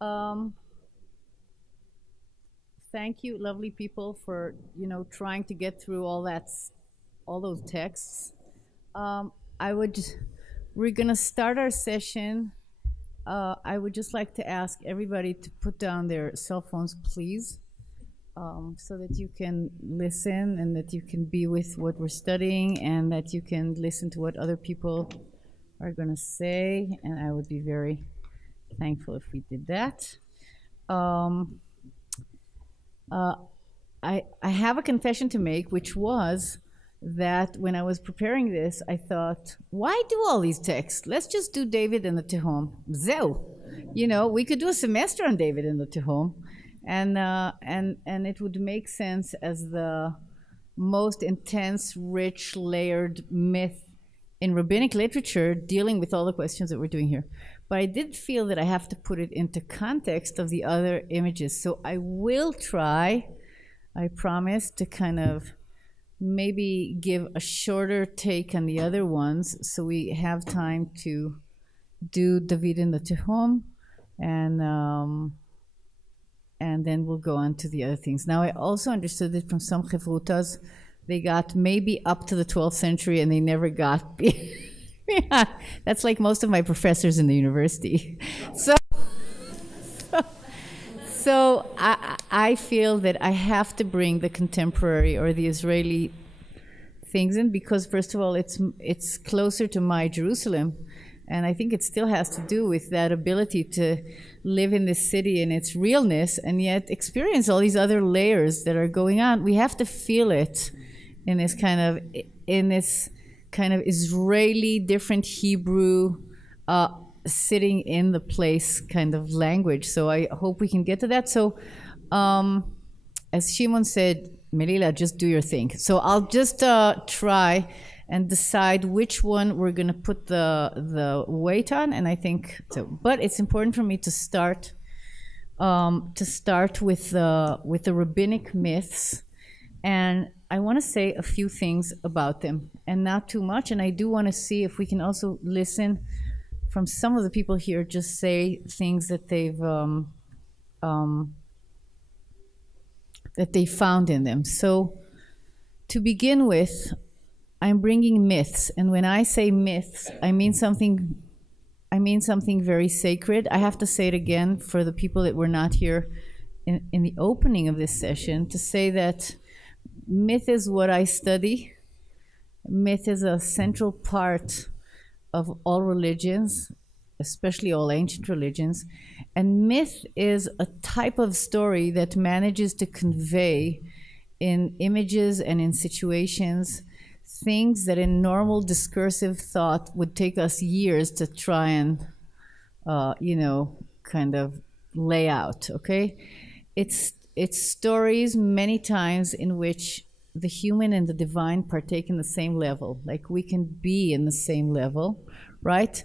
Um, Thank you, lovely people, for trying to get through all those texts. Um, I would. We're gonna start our session. I would just like to ask everybody to put down their cell phones, please, so that you can listen and that you can be with what we're studying and that you can listen to what other people are going to say. And I would be very thankful if we did that. Um, I have a confession to make, which was that when I was preparing this, I thought, why do all these texts? Let's just do David and the Tehom. Zeu. We could do a semester on David and the Tehom, and it would make sense as the most intense, rich, layered myth in rabbinic literature dealing with all the questions that we're doing here. But I did feel that I have to put it into context of the other images. So I will try, I promise, to kind of maybe give a shorter take on the other ones so we have time to do David and the Tehom, and then we'll go on to the other things. Now, I also understood that from some chevrutas, they got maybe up to the 12th century and they never got yeah, that's like most of my professors in the university. So I feel that I have to bring the contemporary or the Israeli things in because, first of all, it's closer to my Jerusalem, and I think it still has to do with that ability to live in this city in its realness and yet experience all these other layers that are going on. We have to feel it in this kind of Israeli, different Hebrew, sitting in the place kind of language. So I hope we can get to that. So as Shimon said, Melila, just do your thing. So I'll just try and decide which one we're going to put the weight on. And I think so. But it's important for me to start with the rabbinic myths, and I want to say a few things about them, and not too much. And I do want to see if we can also listen from some of the people here, just say things that they found in them. So to begin with, I'm bringing myths, and when I say myths, I mean something very sacred. I have to say it again for the people that were not here in the opening of this session, to say that myth is what I study. Myth is a central part of all religions, especially all ancient religions. And myth is a type of story that manages to convey in images and in situations things that in normal discursive thought would take us years to try and, kind of lay out, okay? It's stories many times in which the human and the divine partake in the same level, like we can be in the same level, right?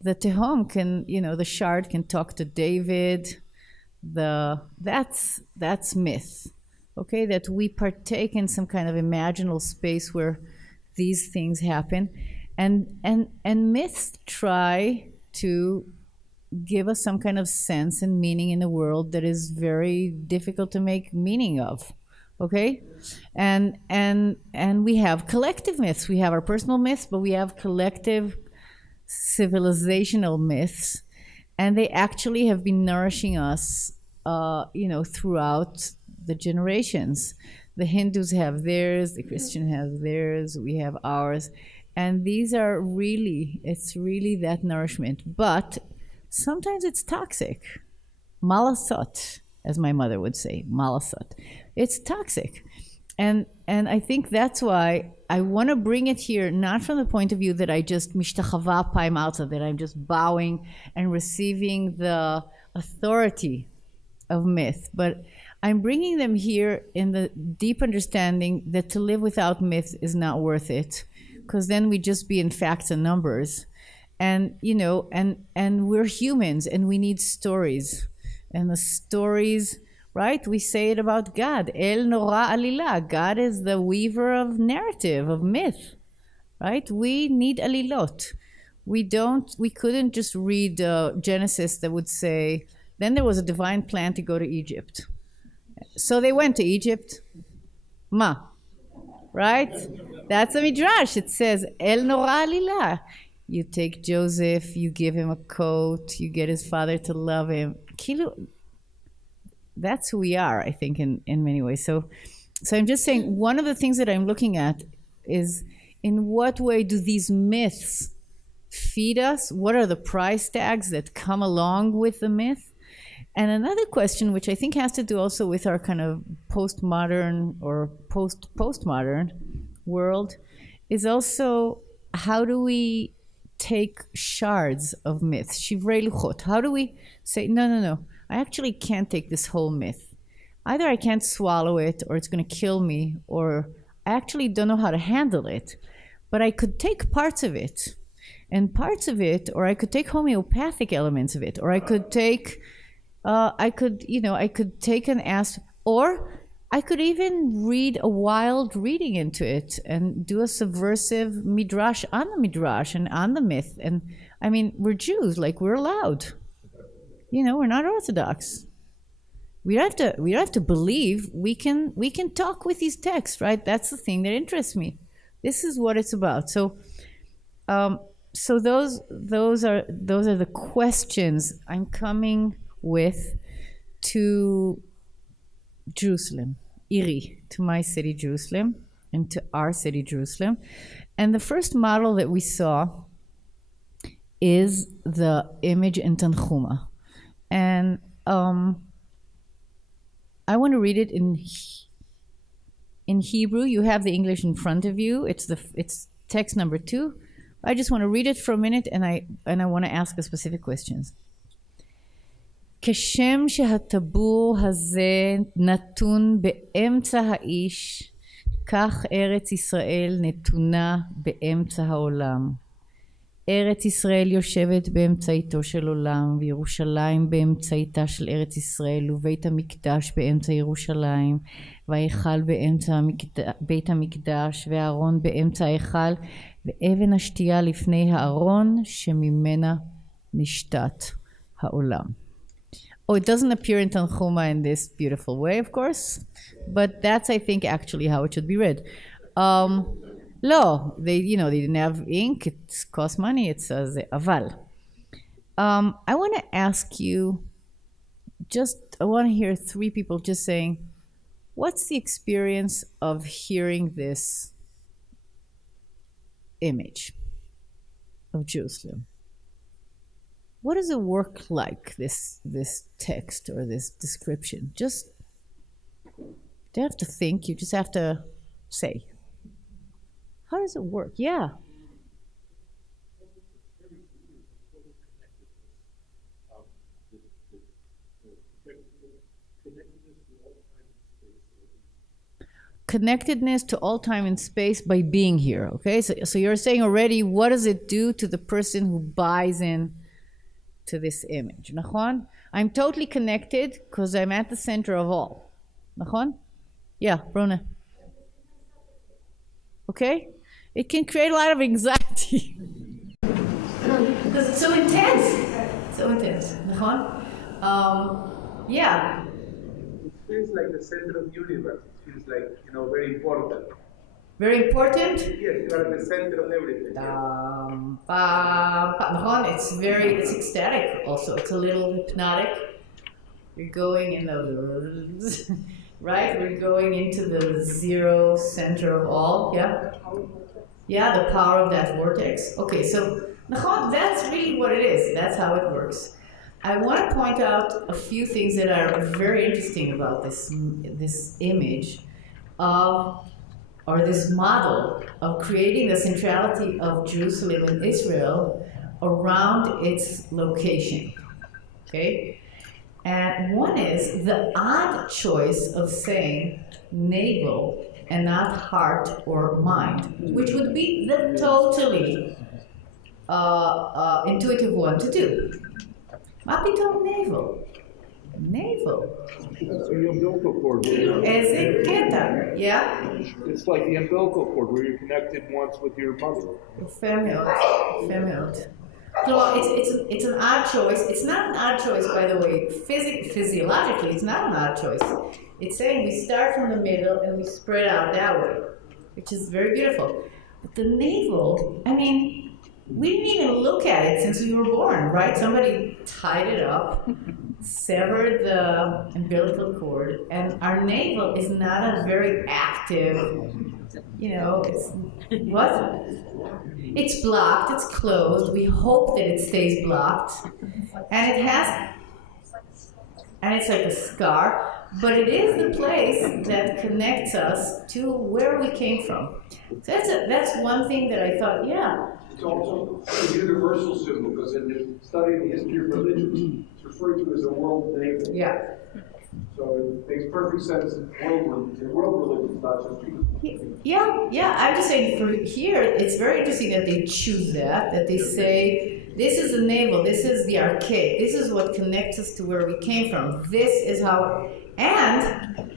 The Tehom can, the shard can talk to David. That's myth, okay? That we partake in some kind of imaginal space where these things happen, and myths try to give us some kind of sense and meaning in a world that is very difficult to make meaning of. Okay, and we have collective myths. We have our personal myths, but we have collective civilizational myths, and they actually have been nourishing us, throughout the generations. The Hindus have theirs, the Christians have theirs, we have ours, and these are it's really that nourishment. But sometimes it's toxic. Malasot, as my mother would say, malasot. It's toxic. And I think that's why I want to bring it here, not from the point of view that I just mishtachava paim alta, that I'm just bowing and receiving the authority of myth, but I'm bringing them here in the deep understanding that to live without myth is not worth it, because then we just be in facts and numbers. And, and we're humans and we need stories. And the stories, right? We say it about God. El Nora Alila. God is the weaver of narrative, of myth, right? We need alilot. We couldn't just read Genesis that would say, Then there was a divine plan to go to Egypt. So they went to Egypt. Ma. Right? That's a midrash. It says, El Nora Alila. You take Joseph, you give him a coat, you get his father to love him. Kilu, that's who we are, I think, in many ways. So I'm just saying, one of the things that I'm looking at is, in what way do these myths feed us? What are the price tags that come along with the myth? And another question, which I think has to do also with our kind of postmodern or postmodern world, is also, how do we take shards of myths, shivrei luchot? How do we say, no, I actually can't take this whole myth. Either I can't swallow it, or it's going to kill me, or I actually don't know how to handle it. But I could take parts of it, or I could take homeopathic elements of it, or I could take, I could take an aspect, or I could even read a wild reading into it and do a subversive midrash on the midrash and on the myth. And I mean, we're Jews, like, we're allowed. We're not Orthodox. We don't have to believe. We can talk with these texts, right? That's the thing that interests me. This is what it's about. So those are the questions I'm coming with to Jerusalem, Iri, to my city Jerusalem, and to our city Jerusalem. And the first model that we saw is the image in Tanchuma. And I want to read it in Hebrew. You have the English in front of you. It's text number 2. I just want to read it for a minute, and I want to ask a specific questions. כשם שהטבור הזה נתון באמצע האיש, כך ארץ ישראל נתונה באמצע העולם. ארץ ישראל יושבת באמצעיתו של עולם, וירושלים באמצעיתה של ארץ ישראל, ובית המקדש באמצע ירושלים, וההיכל באמצע בית המקדש, והארון באמצע ההיכל, ואבן השתייה לפני הארון, שממנה נשתת העולם. Oh, it doesn't appear in Tanchuma in this beautiful way, of course, but that's, I think, actually how it should be read. No, they didn't have ink. It costs money. It says aval. I want to ask you, I want to hear 3 people just saying, what's the experience of hearing this image of Jerusalem? What does it work like, this text or this description? Just, you don't have to think, you just have to say. How does it work? Yeah. Connectedness to all time and space by being here, okay? So you're saying already, what does it do to the person who buys in to this image? Nachon? I'm totally connected because I'm at the center of all. Nachon? Yeah, Bruna. Okay? It can create a lot of anxiety. Because it's so intense. So intense. Nachon? Yeah. It feels like the center of the universe. It feels like, very important. Very important? Yes, you are at the center of everything. It's ecstatic also. It's a little hypnotic. You're going in the, right? We're going into the zero center of all. Yeah? Yeah, the power of that vortex. Okay, so that's really what it is. That's how it works. I want to point out a few things that are very interesting about this image of, or this model of creating the centrality of Jerusalem and Israel around its location, okay? And one is the odd choice of saying navel and not heart or mind, which would be the totally intuitive one to do. מה פתאום navel? Navel. It's the umbilical cord. איזה קטע, yeah? It's like the umbilical cord where you're connected once with your mother. יפה מאוד, יפה מאוד. So it's an odd choice. It's not an odd choice, by the way. Physiologically, it's not an odd choice. It's saying we start from the middle and we spread out that way, which is very beautiful. But the navel, I mean, we didn't even look at it since we were born, right? Somebody tied it up, severed the umbilical cord, and our navel is not a very active, it's blocked, it's closed. We hope that it stays blocked. And it's like a scar, but it is the place that connects us to where we came from. So that's one thing that I thought, yeah. It's also a universal symbol, because in the study of the history of religion, it's referred to as a world navel. Yeah. So it makes perfect sense in world religions, not just people. Yeah. I'm just saying for here, it's very interesting that they choose that they say, this is the navel, this is the archaic, this is what connects us to where we came from. This is how, and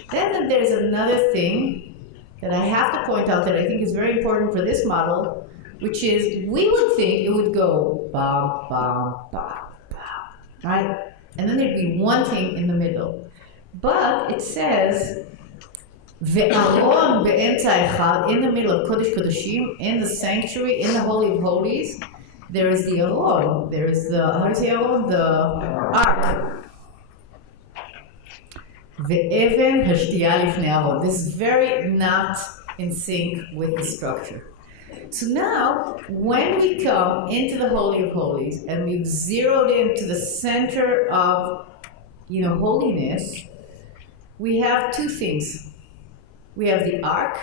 then there's another thing that I have to point out that I think is very important for this model, which is we would think it would go bam, bam, bam, bam, right? And then there'd be one thing in the middle. But it says, Ve'aron be'entza echad, in the middle of Kodesh Kodeshim, in the sanctuary, in the Holy of Holies, there is the Aron. There is the, how do you say Aron? The Ark. Ve'even hashtiya lifnei Aron. This is very not in sync with the structure. So now, when we come into the Holy of Holies and we've zeroed into the center of, holiness, we have two things. We have the Ark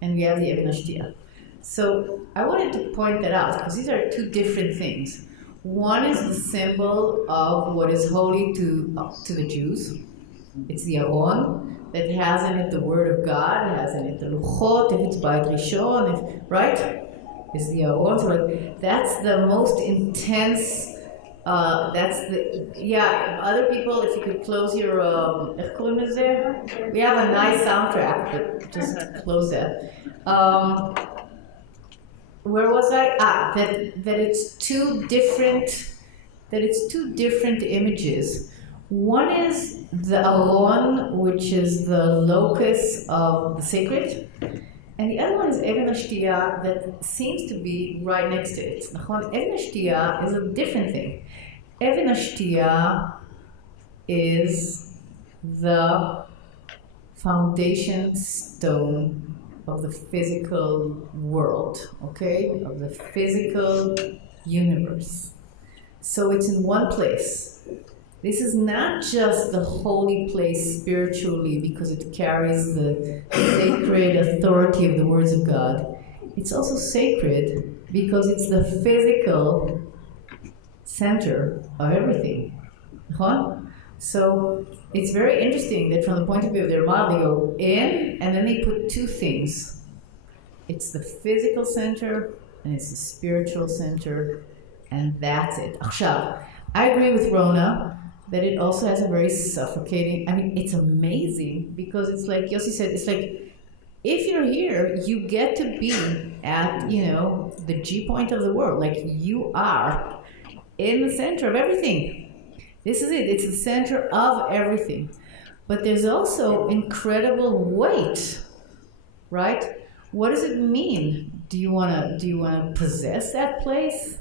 and we have the Even HaShtiyah. So I wanted to point that out because these are two different things. One is the symbol of what is holy to the Jews. It's the Aron that has in it the Word of God, it has in it the Luchot, if it's Beit Rishon, right? Is the Aron. So that's the most intense. Other people, if you could close your, we have a nice soundtrack, but just close that. Where was I? That it's two different images. One is the Aron, which is the locus of the sacred, and the other one is Even HaShtiyah that seems to be right next to it. Even HaShtiyah is a different thing. Even HaShtiyah is the foundation stone of the physical world, okay? Of the physical universe. So it's in one place. This is not just the holy place spiritually because it carries the sacred authority of the words of God. It's also sacred because it's the physical center of everything. So it's very interesting that from the point of view of their model, they go in and then they put two things. It's the physical center and it's the spiritual center, and that's it. I agree with Rona that it also has a very suffocating, it's amazing because it's like Yossi said, it's like if you're here, you get to be at, the G point of the world. Like you are in the center of everything. This is it. It's the center of everything. But there's also incredible weight, right? What does it mean? Do you wanna possess that place?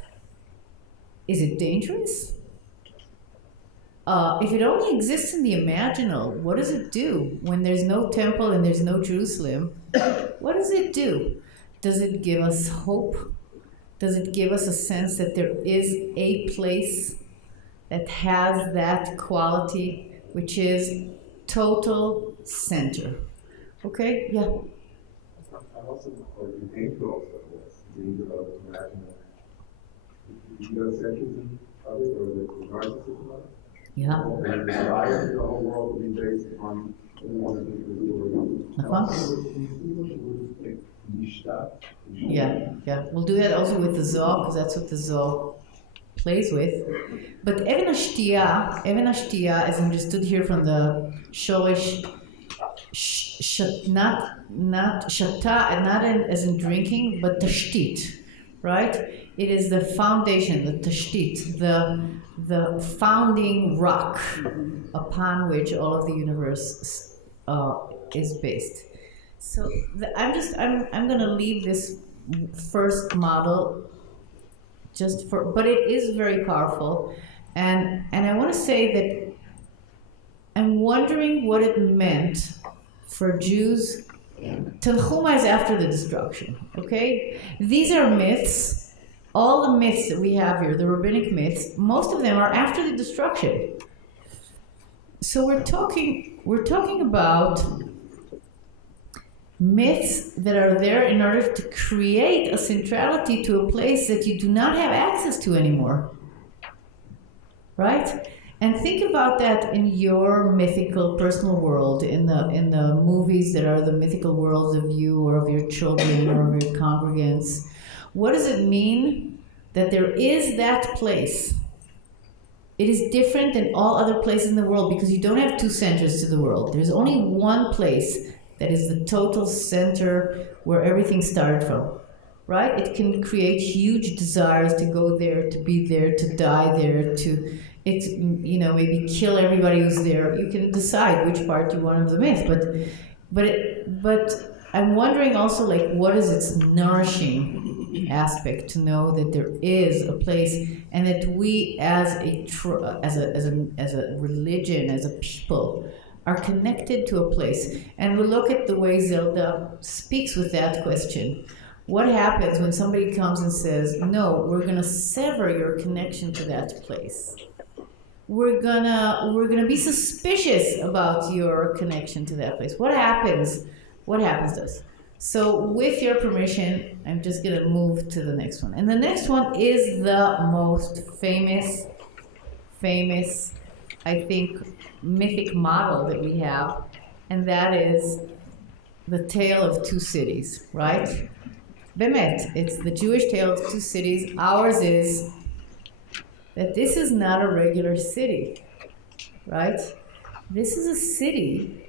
Is it dangerous? If it only exists in the imaginal, what does it do when there's no temple and there's no Jerusalem? What does it do? Does it give us hope? Does it give us a sense that there is a place that has that quality, which is total center? Okay? Yeah. I'm also painful also. You know, centrism of it, or the narcissism of it? Yeah. And the desire for the whole world to be based on Yeah. We'll do that also with the Zohar, because that's what the Zohar plays with. But Even HaShtiyah is understood here from the Shoresh, not shata, not as in drinking, but tashtit. right? It is the foundation, the tashtit, the founding rock upon which all of the universe is based. So I'm going to leave this first model but it is very powerful, and I want to say that I'm wondering what it meant for Jews. Tanchuma is after the destruction, okay? These are myths. All the myths that we have here, the rabbinic myths, most of them are after the destruction. So we're talking about myths that are there in order to create a centrality to a place that you do not have access to anymore, right? And think about that in your mythical personal world, in the movies that are the mythical worlds of you or of your children or of your congregants. What does it mean that there is that place? It is different than all other places in the world because you don't have two centers to the world. There's only one place that is the total center where everything started from, right? It can create huge desires to go there, to be there, to die there, maybe kill everybody who's there. You can decide which part you want of the myth, but I'm wondering also, like, what is its nourishing aspect to know that there is a place, and that we as a religion, as a people, are connected to a place. And we'll look at the way Zelda speaks with that question. What happens when somebody comes and says, no, we're going to sever your connection to that place? We're gonna be suspicious about your connection to that place. What happens? What happens to us? So with your permission, I'm just gonna move to the next one. And the next one is the most famous, I think, mythic model that we have, and that is the tale of two cities, right? Bemet, it's the Jewish tale of two cities. Ours is that this is not a regular city, right? This is a city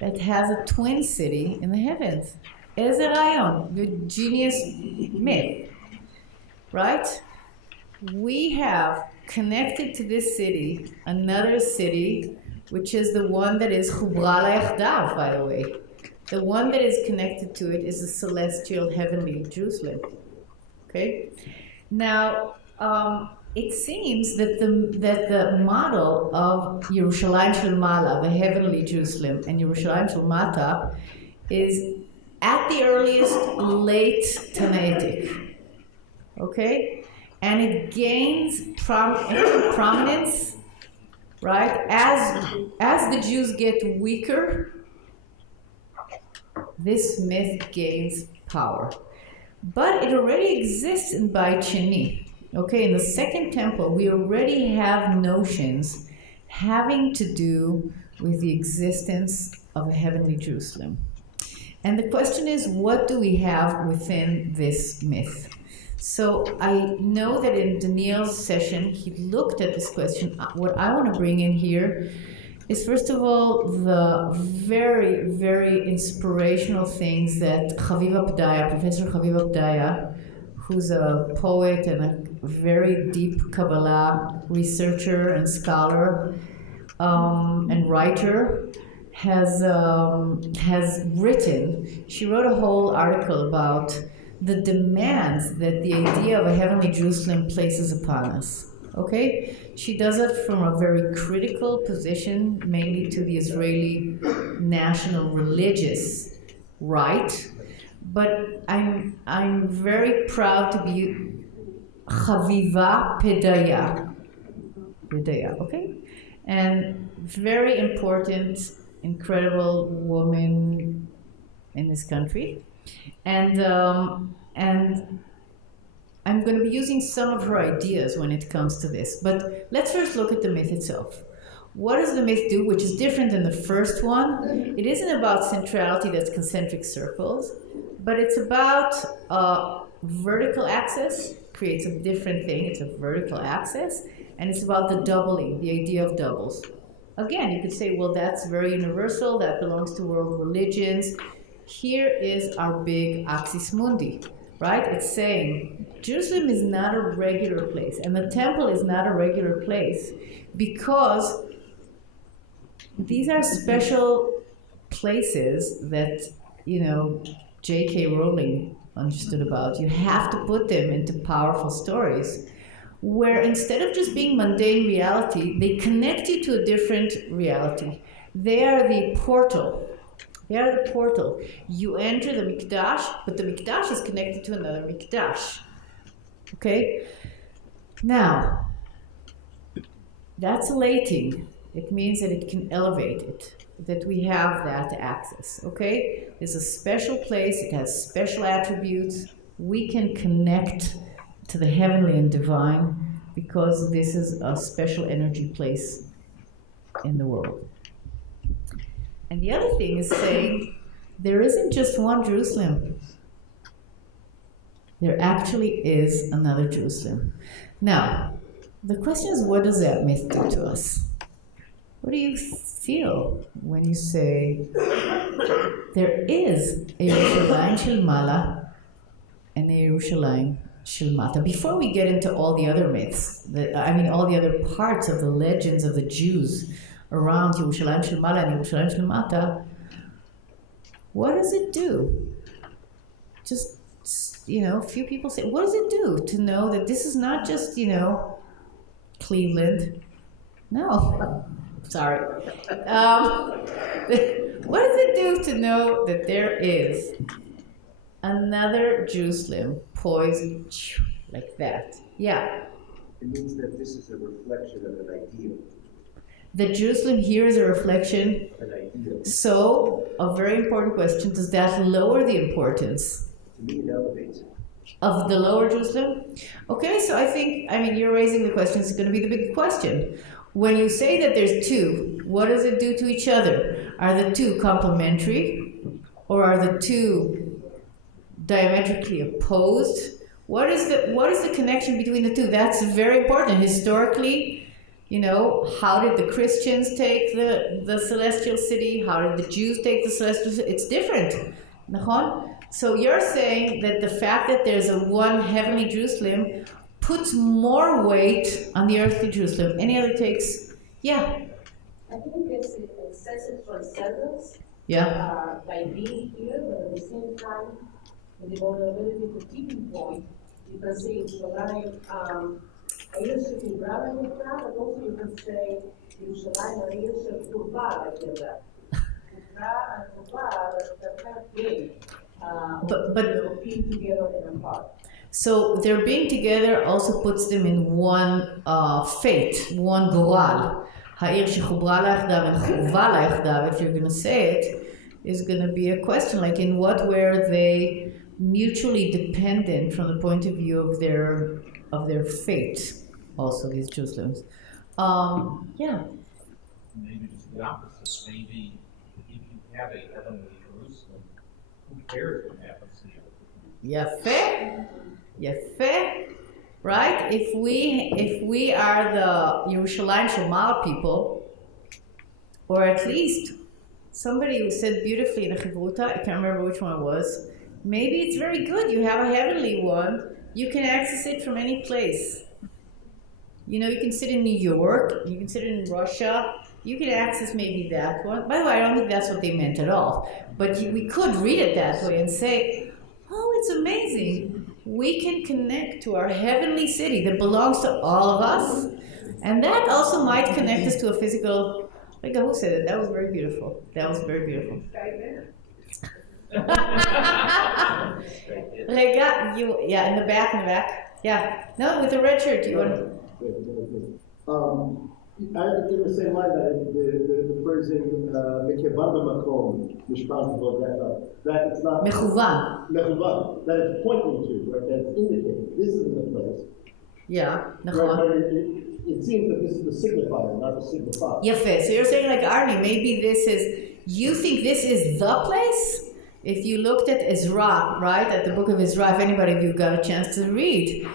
that has a twin city in the heavens. Ezer Rayon, the genius myth, right? We have connected to this city another city, which is the one that is Chubra La'Yachdav, by the way. The one that is connected to it is the celestial heavenly Jerusalem, okay? Now, it seems that the model of Yerushalayim Shel Mala, the heavenly Jerusalem, and Yerushalayim Shel Mata is at the earliest late Tanaitic, okay? And it gains prominence, right? As the Jews get weaker, this myth gains power. But it already exists in Beit Sheni. Okay, in the Second Temple, we already have notions having to do with the existence of a heavenly Jerusalem. And the question is, what do we have within this myth? So I know that in Daniel's session, he looked at this question. What I want to bring in here is, first of all, the very, very inspirational things that Professor Chaviv Abdaya, who's a poet and a very deep Kabbalah researcher and scholar and writer, has written. She wrote a whole article about the demands that the idea of a heavenly Jerusalem places upon us. Okay? She does it from a very critical position, mainly to the Israeli national religious right. But I'm very proud to be Chaviva Pedaya, okay? And very important, incredible woman in this country. And I'm going to be using some of her ideas when it comes to this. But let's first look at the myth itself. What does the myth do, which is different than the first one? It isn't about centrality, that's concentric circles, but it's about vertical axis, creates a different thing, it's a vertical axis, and it's about the doubling, the idea of doubles. Again, you could say, well, that's very universal, that belongs to world religions. Here is our big axis mundi. right? It's saying Jerusalem is not a regular place, and the temple is not a regular place, because these are special places that, J.K. Rowling understood about. You have to put them into powerful stories where instead of just being mundane reality, they connect you to a different reality. They are the portal. They are the portal. You enter the Mikdash, but the Mikdash is connected to another Mikdash. Okay? Now, that's elating. It means that it can elevate it, that we have that access. Okay? It's a special place. It has special attributes. We can connect to the heavenly and divine because this is a special energy place in the world. And the other thing is saying there isn't just one Jerusalem. There actually is another Jerusalem. Now, the question is, what does that myth do to us? What do you feel when you say there is a Yerushalayim shel Mala and a Yerushalayim shel Mata? Before we get into all the other myths, all the other parts of the legends of the Jews around Yerushalayim shel Mala and Yerushalayim shel Mata, what does it do? Just, a few people say, what does it do to know that this is not just, Cleveland? No. Sorry. What does it do to know that there is another Jerusalem poised like that? Yeah. It means that this is a reflection of an ideal. The Jerusalem here is a reflection. An ideal. So, a very important question, does that lower the importance? To me, it elevates it. Of the lower Jerusalem? Okay, so I think, you're raising the question, it's going to be the big question. When you say that there's two, what does it do to each other? Are the two complementary? Or are the two diametrically opposed? What is the connection between the two? That's very important. Historically, how did the Christians take the celestial city? How did the Jews take the celestial city? It's different. Nachon? So you're saying that the fact that there's a one heavenly Jerusalem puts more weight on the earthly Jerusalem. Any other takes? Yeah. I think it's a sense of transcendence. Yeah. By being here, but at the same time, with the vulnerability to keeping point, you can say Yerushalayim, העיר שתברא למקרא, but also you can say ירושלים, העיר שתובע לקרבה. תובע and תובע, that kind of thing. But being together and apart. So their being together also puts them in one fate, one goral. העיר שחוברה לה יחדיו and חובה לה יחדיו, if you're going to say it, is going to be a question like in what were they mutually dependent from the point of view of their fate, also these Jerusalems. Yeah. Maybe it's the opposite. Maybe if you have a heavenly Jerusalem, who cares what happens to you? Yafeh, right? If we are the Yerushalayim shel Mala people, or at least somebody who said beautifully in a Chivruta, I can't remember which one it was, maybe it's very good. You have a heavenly one. You can access it from any place. You can sit in New York. You can sit in Russia. You can access maybe that one. By the way, I don't think that's what they meant at all. But we could read it that way and say, oh, it's amazing. We can connect to our heavenly city that belongs to all of us. And that also might connect us to a physical... who said it? That was very beautiful. That was very beautiful. In the back. Yeah. No, with the red shirt. You want to... I think the same line that the phrase in Mekevan b'makom, Mishpat v'vodeka, that it's not Mechuvan, that it's pointing to, right? That it's indicating this isn't the place. Yeah, right, but it seems that this is the signifier, not the signifier. Yafeh. So you're saying like Arnie, maybe you think this is the place? If you looked at Ezra, right, at the book of Ezra, if anybody of you got a chance to read,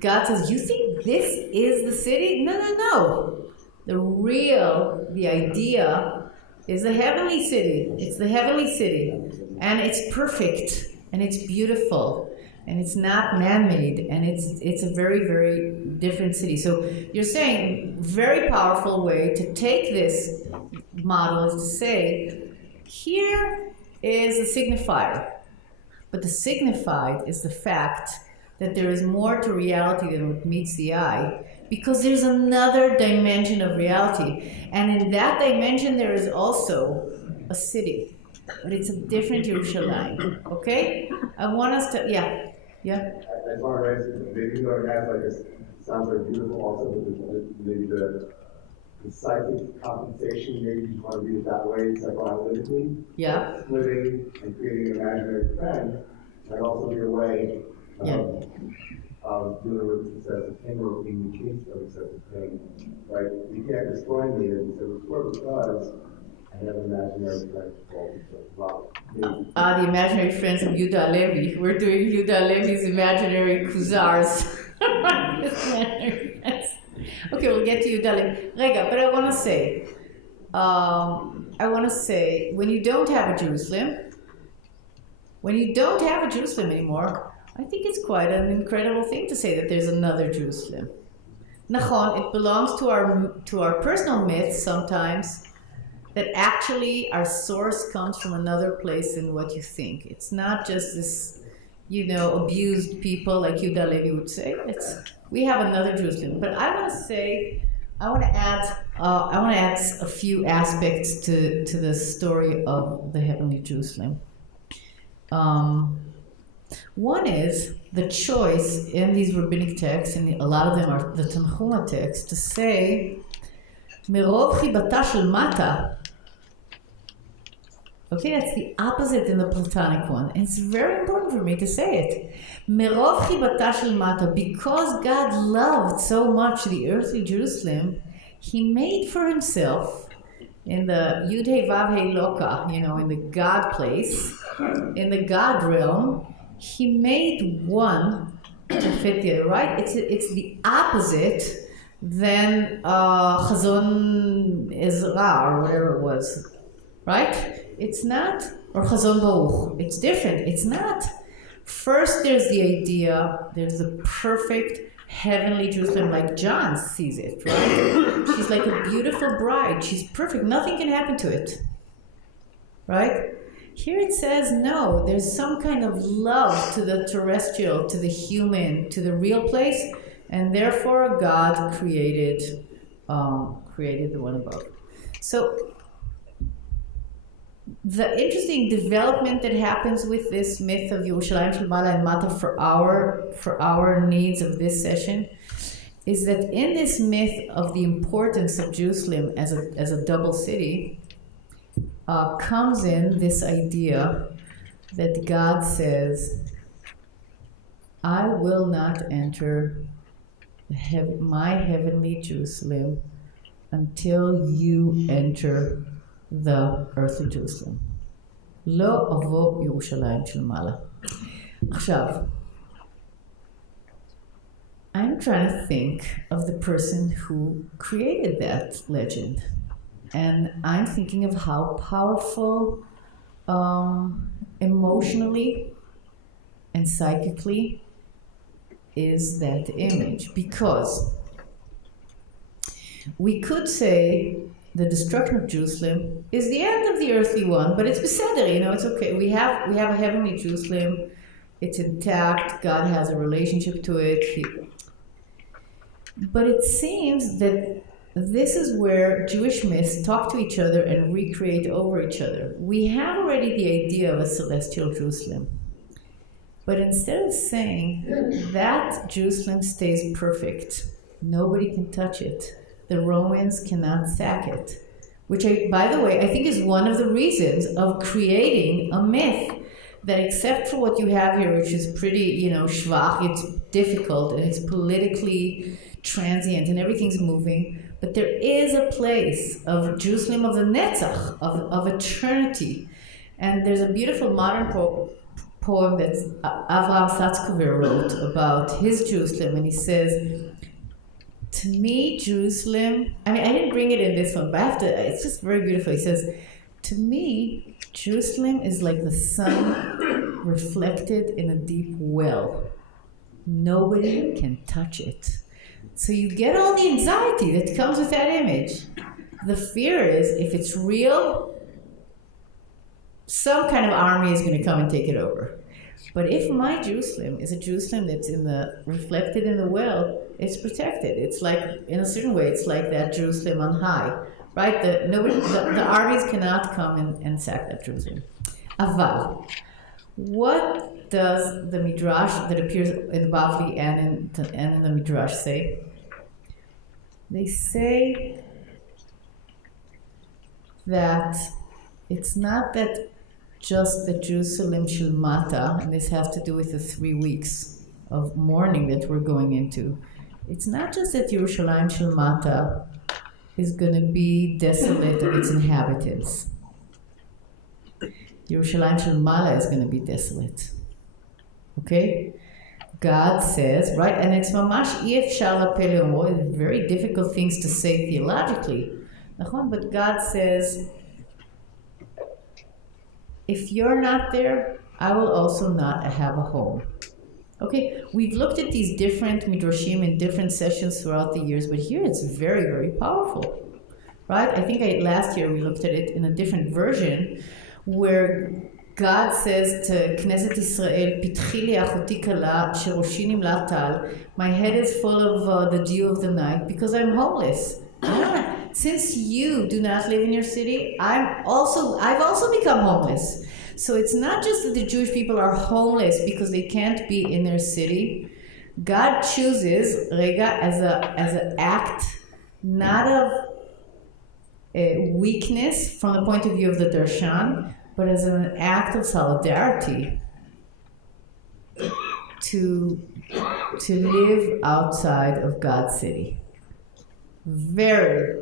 God says, you think this is the city? No. The idea is the heavenly city. It's the heavenly city. And it's perfect. And it's beautiful. and it's not man-made, and it's a very, very different city. So you're saying very powerful way to take this model is to say, here is a signifier, but the signified is the fact that there is more to reality than what meets the eye, because there's another dimension of reality, and in that dimension there is also a city, but it's a different Yerushalayim. Okay? I want us to, yeah. I just want to raise, maybe you don't have like this, sounds like beautiful also, but maybe the psychic compensation, maybe you want to read it that way, psychoanalytically. Yeah. Splitting and creating an imaginary friend might also be a way of dealing with success of pain or being the case of excessive pain. Right? You can't destroy me, and so before because I have an imaginary friend called the imaginary friends of Yehuda Halevi. We're doing Yehuda Halevi's imaginary kuzars. Okay, we'll get to Yehuda Halevi. Rega, but I want to say, when you don't have a Jerusalem, anymore, I think it's quite an incredible thing to say that there's another Jerusalem. Nachon, it belongs to our personal myths sometimes, that actually our source comes from another place than what you think. It's not just this, abused people like Yehuda Halevi would say. We have another Jerusalem. But I want to add a few aspects to the story of the heavenly Jerusalem. One is the choice in these rabbinic texts, and a lot of them are the Tanchuma texts, to say, Merov chibata shel mata. Okay, that's the opposite in the Platonic one. And it's very important for me to say it. Merov chibata shel mata, because God loved so much the earthly Jerusalem, He made for Himself, in the Yud Hei Vav Hei Loka, in the God place, in the God realm, He made one to fit the other, right? It's the opposite than Chazon Ezra or whatever it was, right? It's not, or Chazon Baruch. It's different. It's not. First, there's the idea, there's the perfect heavenly Jerusalem, like John sees it, right? She's like a beautiful bride. She's perfect. Nothing can happen to it, right? Here it says, no, there's some kind of love to the terrestrial, to the human, to the real place, and therefore God created the one above. So the interesting development that happens with this myth of Yerushalayim Shel Mala and Mata for our needs of this session is that in this myth of the importance of Jerusalem as a double city, comes in this idea that God says, I will not enter my heavenly Jerusalem until you enter the earthly Jerusalem. לא אבוא ירושלים של מעלה. עכשיו, I'm trying to think of the person who created that legend. And I'm thinking of how powerful emotionally and psychically is that image. Because we could say the destruction of Jerusalem is the end of the earthly one, but it's beseder, it's okay. We have a heavenly Jerusalem, it's intact, God has a relationship to it. But it seems that this is where Jewish myths talk to each other and recreate over each other. We have already the idea of a celestial Jerusalem. But instead of saying that Jerusalem stays perfect, nobody can touch it, the Romans cannot sack it, which, by the way, I think is one of the reasons of creating a myth that, except for what you have here, which is pretty, schwach, it's difficult and it's politically transient and everything's moving, but there is a place of Jerusalem of the Netzach, of eternity. And there's a beautiful modern poem that Avraham Satzkover wrote about his Jerusalem, and he says, to me, Jerusalem, I didn't bring it in this one, but it's just very beautiful. He says, to me, Jerusalem is like the sun reflected in a deep well. Nobody can touch it. So you get all the anxiety that comes with that image. The fear is, if it's real, some kind of army is going to come and take it over. But if my Jerusalem is a Jerusalem that's reflected in the well, it's protected. It's like, in a certain way, it's like that Jerusalem on high, right? The armies cannot come and sack that Jerusalem. Aval. What does the Midrash that appears in the Bavli and in the Midrash say? They say that it's not that just the Jerusalem Shilmata, and this has to do with the 3 weeks of mourning that we're going into. It's not just that Yerushalayim Shilmata is going to be desolate of its inhabitants. Yerushalayim Shilmala is going to be desolate. Okay? God says, right? And it's mamash efshar lapeleo, very difficult things to say theologically. But God says, if you're not there, I will also not have a home. Okay, we've looked at these different midrashim in different sessions throughout the years, but here it's very, very powerful, right? I think last year we looked at it in a different version, where God says to Knesset Israel, Pitchi li achoti kala sheroshi nimlat tal, my head is full of the dew of the night because I'm homeless. Since you do not live in your city, I've also become homeless. So it's not just that the Jewish people are homeless because they can't be in their city. God chooses Rega as an act not of weakness from the point of view of the Darshan, but as an act of solidarity to live outside of God's city. Very,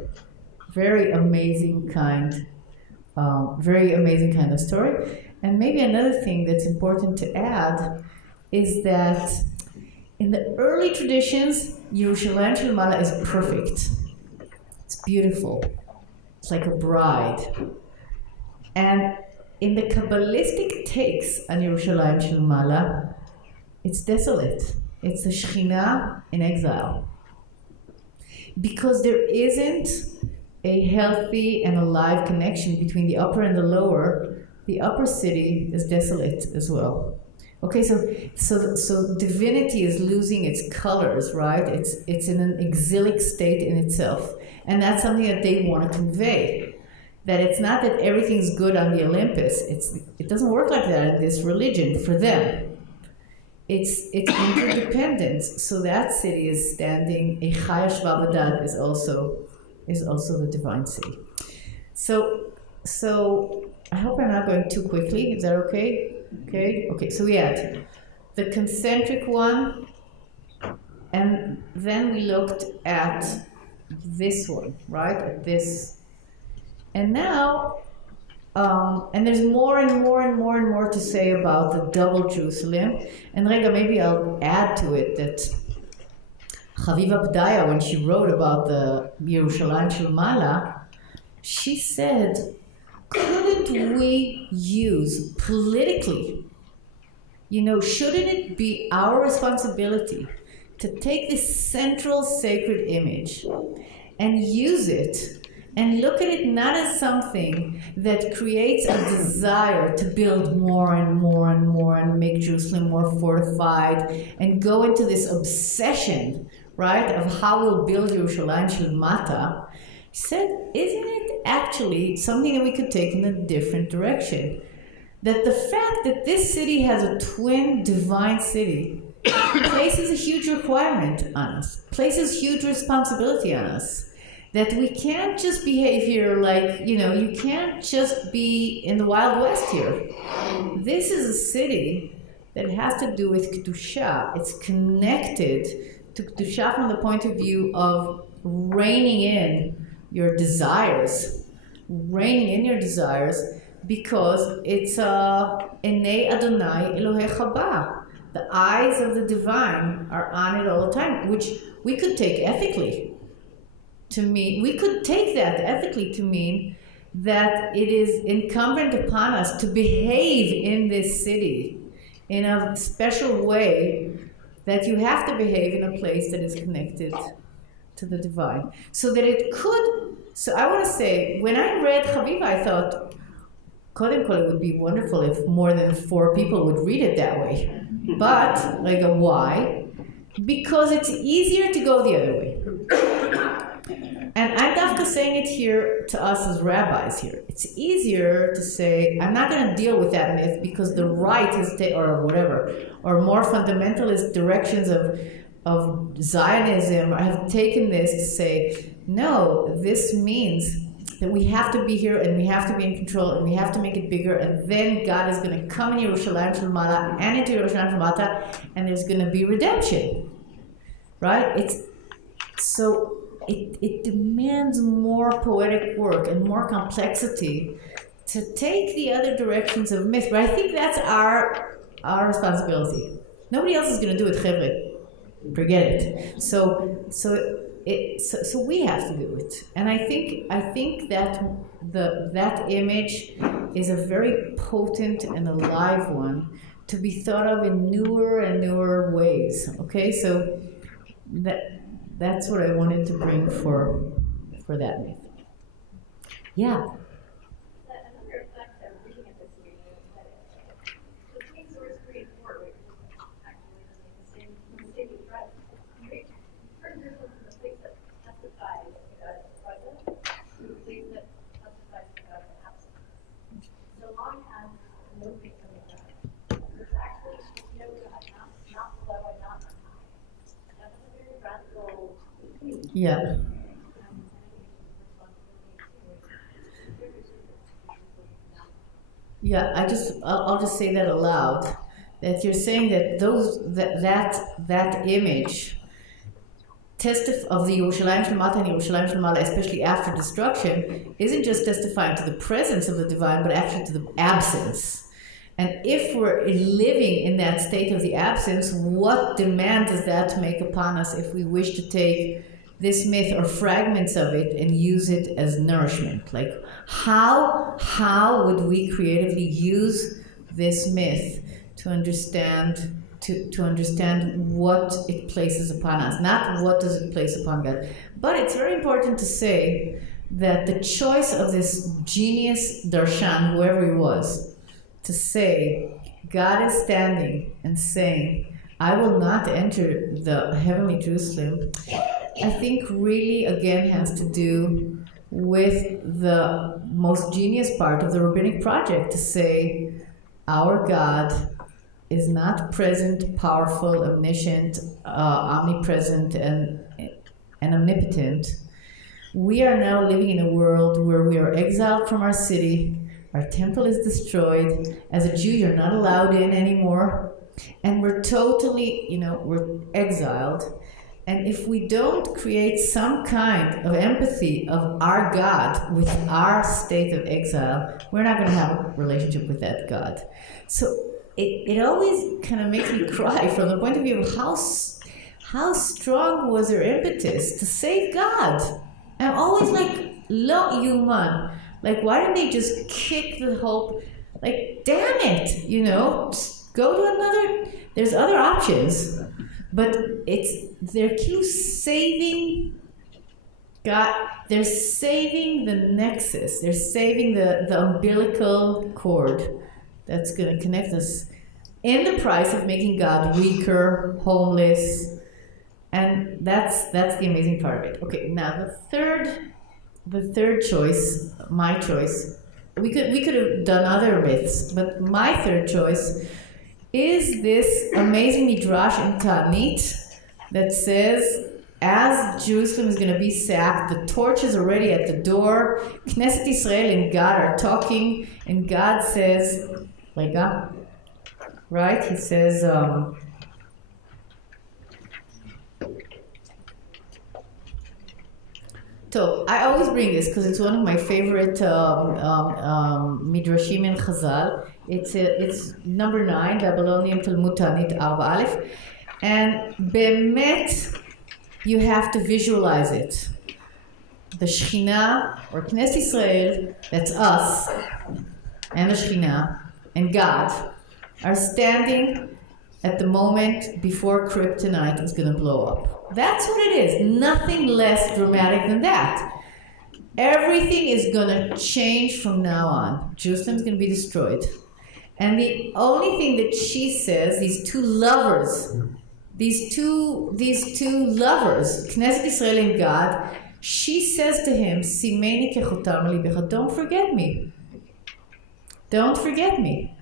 very amazing kind of story. And maybe another thing that's important to add is that in the early traditions, Yerushalayim Shilmala is perfect. It's beautiful. It's like a bride. And in the Kabbalistic takes on Yerushalayim Shilmala, it's desolate. It's the Shekhinah in exile. Because there isn't a healthy and alive connection between the upper and the lower, the upper city is desolate as well. Okay, so divinity is losing its colors, right? It's in an exilic state in itself. And that's something that they want to convey. That it's not that everything's good on the Olympus. It doesn't work like that in this religion for them. It's interdependence. So that city is standing. Echaya Shvabadad is also the divine city. So I hope I'm not going too quickly. Is that okay? Okay. So we had the concentric one, and then we looked at this one, right? At this, and now. And there's more and more to say about the double Jerusalem. And Rega, maybe I'll add to it that Chaviva B'daya, when she wrote about the Yerushalayim Shilmala, she said, couldn't we use politically, shouldn't it be our responsibility to take this central sacred image and use it and look at it not as something that creates a desire to build more and more and more and make Jerusalem more fortified and go into this obsession, right, of how we'll build Yerushalayim Shilmata. He said, isn't it actually something that we could take in a different direction? That the fact that this city has a twin divine city places a huge requirement on us, places huge responsibility on us. That we can't just behave here like, you can't just be in the Wild West here. This is a city that has to do with Kedusha. It's connected to Kedusha from the point of view of reining in your desires. Because it's Enei Adonai Elohei Ba. The eyes of the divine are on it all the time, which we could take ethically. We could take that ethically to mean that it is incumbent upon us to behave in this city in a special way that you have to behave in a place that is connected to the divine. So that it could, so I want to say, when I read Chaviva, I thought, Kodem Kol, it would be wonderful if more than 4 people would read it that way. But, like, why? Because it's easier to go the other way. And I'm not saying it here to us as rabbis here. It's easier to say, I'm not going to deal with that myth because the right has or whatever, or more fundamentalist directions of Zionism have taken this to say, no, this means that we have to be here and we have to be in control and we have to make it bigger, and then God is going to come in Yerushalayim Shel Mala and into Yerushalayim Shel Mata, and there's going to be redemption, right? It demands more poetic work and more complexity to take the other directions of myth. But I think that's our responsibility. Nobody else is going to do it, Chevre. Forget it. So we have to do it. And I think that that image is a very potent and alive one to be thought of in newer and newer ways. Okay, so that's what I wanted to bring for that myth. Yeah. Another effect of reading at this reading is that the same source creates more, which actually doesn't the same thread. First, there's the place that testifies to God's presence, and the place that testifies to God's absence. So long as no thing coming God, there's actually no God, not below and not on high. That's a very radical view. Yeah. Yeah, I'll just say that aloud. That you're saying that that image of the Yerushalayim Shel Mata and Yerushalayim Shel Mala, especially after destruction, isn't just testifying to the presence of the divine, but actually to the absence. And if we're living in that state of the absence, what demand does that make upon us if we wish to take this myth or fragments of it and use it as nourishment? Like, how would we creatively use this myth to understand what it places upon us, not what does it place upon God? But it's very important to say that the choice of this genius darshan, whoever he was, to say, God is standing and saying, I will not enter the heavenly Jerusalem, I think really again has to do with the most genius part of the rabbinic project, to say our God is not present, powerful, omniscient, omnipresent, and omnipotent. We are now living in a world where we are exiled from our city. Our temple is destroyed. As a Jew, you're not allowed in anymore. And we're totally, we're exiled. And if we don't create some kind of empathy of our God with our state of exile, we're not going to have a relationship with that God. So it always kind of makes me cry from the point of view of how strong was their impetus to save God. I'm always like, lo human. Like, why didn't they just kick the whole, like, damn it, just go to another, there's other options. But they're saving God, they're saving the nexus, they're saving the umbilical cord that's going to connect us in the price of making God weaker, homeless, and that's the amazing part of it. Okay, now the third choice, my choice, we could have done other myths, but my third choice is this amazing midrash in Ta'anit that says, as Jerusalem is going to be sacked, the torch is already at the door, Knesset Israel and God are talking, and God says, right? He says, so I always bring this because it's one of my favorite midrashim in Chazal. It's number 9, Babylonian Talmud Ta'anit 4 and bemet, you have to visualize it. The Shekhinah, or Knesset Israel, that's us, and the Shekhinah, and God, are standing at the moment before kryptonite is going to blow up. That's what it is. Nothing less dramatic than that. Everything is going to change from now on. Jerusalem's going to be destroyed. And the only thing that she says, these two lovers, Knesset Israel and God, she says to him, Simeni kechotam libecha, don't forget me. Don't forget me.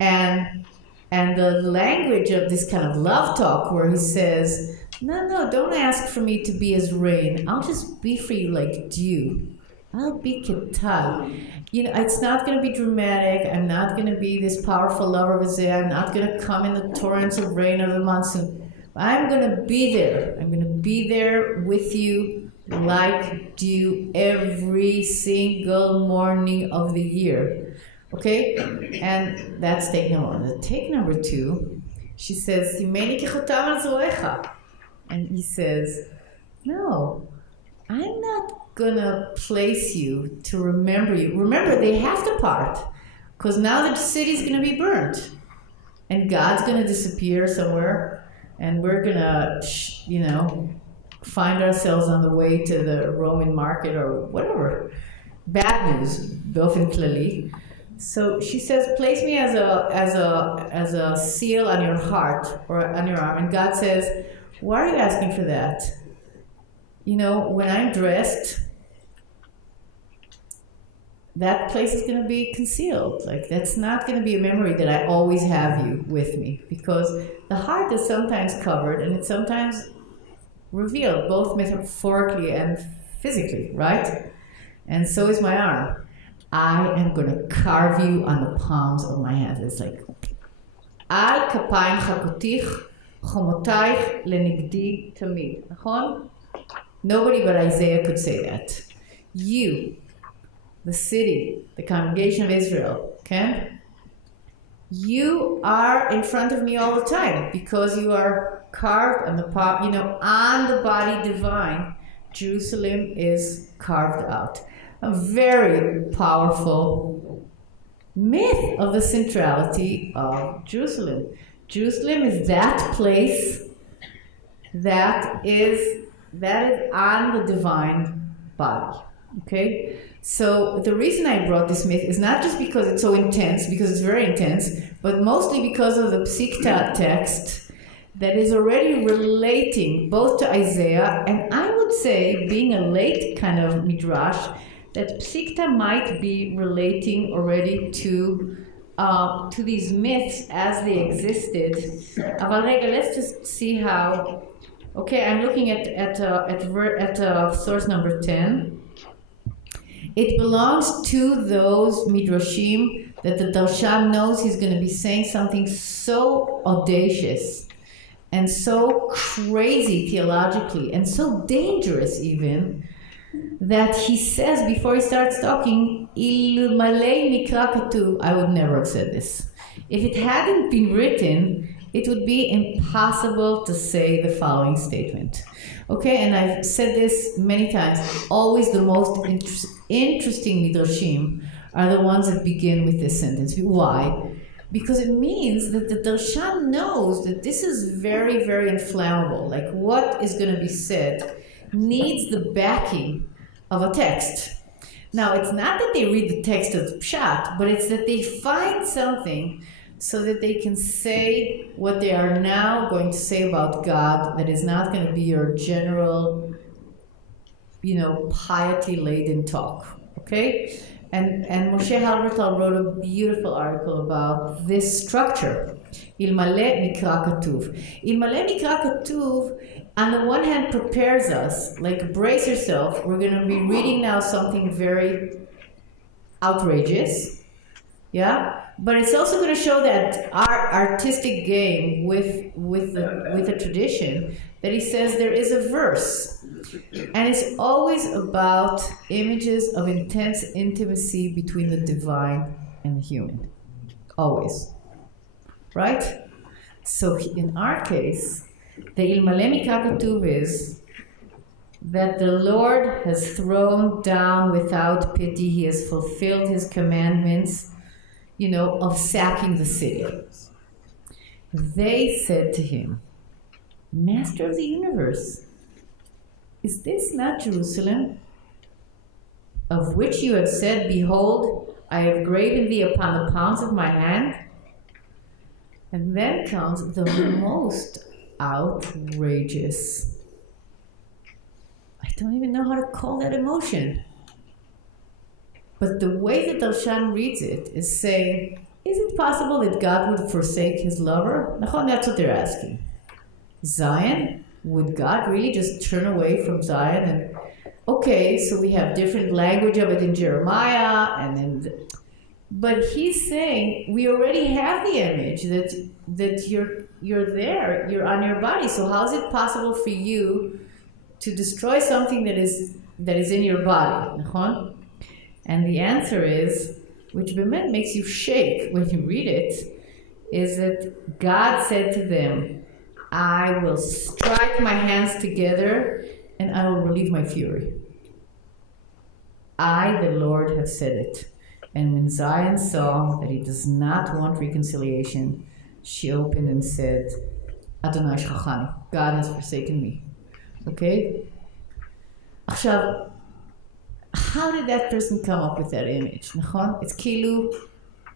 And the language of this kind of love talk where he says, no, don't ask for me to be as rain. I'll just be for you like dew. I'll be ketal. You know, it's not going to be dramatic. I'm not going to be this powerful lover of Isaiah. I'm not going to come in the torrents of rain of the monsoon. I'm going to be there. I'm going to be there with you like dew every single morning of the year. Okay? And that's take number one. The take number two, she says, Simeni kechotam al zorecha. And he says, no, I'm not gonna place you to remember you. Remember, they have to part, because now the city's gonna be burnt, and God's gonna disappear somewhere, and we're gonna, find ourselves on the way to the Roman market or whatever. Bad news, באופן כללי. So she says, place me as a seal on your heart or on your arm, and God says, why are you asking for that? You know, when I'm dressed, that place is going to be concealed. Like, that's not going to be a memory that I always have you with me, because the heart is sometimes covered and it's sometimes revealed, both metaphorically and physically, right? And so is my arm. I am going to carve you on the palms of my hands. It's like, Al kapayim chakotich, chomotaych lenigdi tamid. Nachon? Nobody but Isaiah could say that. You, the city, the congregation of Israel, okay? You are in front of me all the time because you are carved on the on the body divine. Jerusalem is carved out. A very powerful myth of the centrality of Jerusalem. Jerusalem is that place that is on the divine body. Okay? So the reason I brought this myth is not just because it's so intense, because it's very intense, but mostly because of the Psikta text that is already relating both to Isaiah, and I would say, being a late kind of midrash, that Psikta might be relating already to these myths as they existed. Aval rega, let's just see how. Okay, I'm looking at source number 10. It belongs to those midrashim that the darshan knows he's going to be saying something so audacious and so crazy theologically and so dangerous even, that he says before he starts talking, Ilmalei mikra katuv, I would never have said this. If it hadn't been written, it would be impossible to say the following statement. Okay, and I've said this many times, always the most interesting midrashim are the ones that begin with this sentence. Why? Because it means that the darshan knows that this is very, very inflammable. Like, what is going to be said needs the backing of a text. Now, it's not that they read the text of Pshat, but it's that they find something so that they can say what they are now going to say about God that is not going to be your general, piety-laden talk, okay? And Moshe Halbertal wrote a beautiful article about this structure. Ilmale mikra katuv. Ilmale mikra katuv, on the one hand, prepares us, like, brace yourself, we're going to be reading now something very outrageous, yeah? But it's also going to show that our artistic game with the tradition, that he says there is a verse. And it's always about images of intense intimacy between the divine and the human. Always. Right? So in our case, the Ilmale mikra katuv is that the Lord has thrown down without pity. He has fulfilled his commandments. of sacking the city. They said to him, Master of the universe, is this not Jerusalem, of which you have said, behold, I have graven thee upon the palms of my hand? And then comes the most outrageous, I don't even know how to call that emotion. But the way that Darshan reads it is saying, is it possible that God would forsake his lover? That's what they're asking. Zion? Would God really just turn away from Zion? And okay, so we have different language of it in Jeremiah, but he's saying we already have the image that you're there, you're on your body. So how is it possible for you to destroy something that is in your body? And the answer is, which Bemet makes you shake when you read it, is that God said to them, I will strike my hands together and I will relieve my fury. I, the Lord, have said it. And when Zion saw that he does not want reconciliation, she opened and said, Adonai shachani, God has forsaken me. Okay? Achshav, how did that person come up with that image? It's kilu.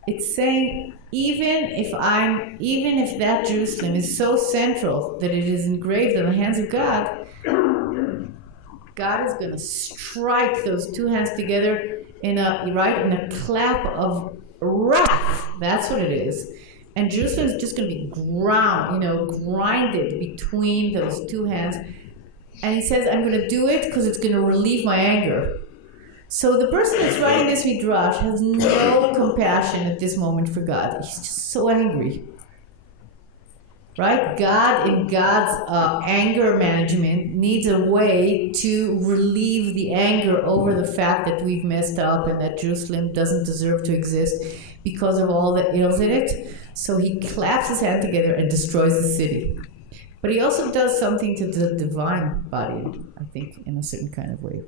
It's saying, even if that Jerusalem is so central that it is engraved on the hands of God, God is going to strike those two hands together in a clap of wrath. That's what it is. And Jerusalem is just going to be grinded between those two hands. And he says, I'm going to do it because it's going to relieve my anger. So the person that's writing this midrash has no compassion at this moment for God. He's just so angry. Right? God, in God's anger management, needs a way to relieve the anger over the fact that we've messed up and that Jerusalem doesn't deserve to exist because of all the ills in it. So he claps his hand together and destroys the city. But he also does something to the divine body, I think, in a certain kind of way.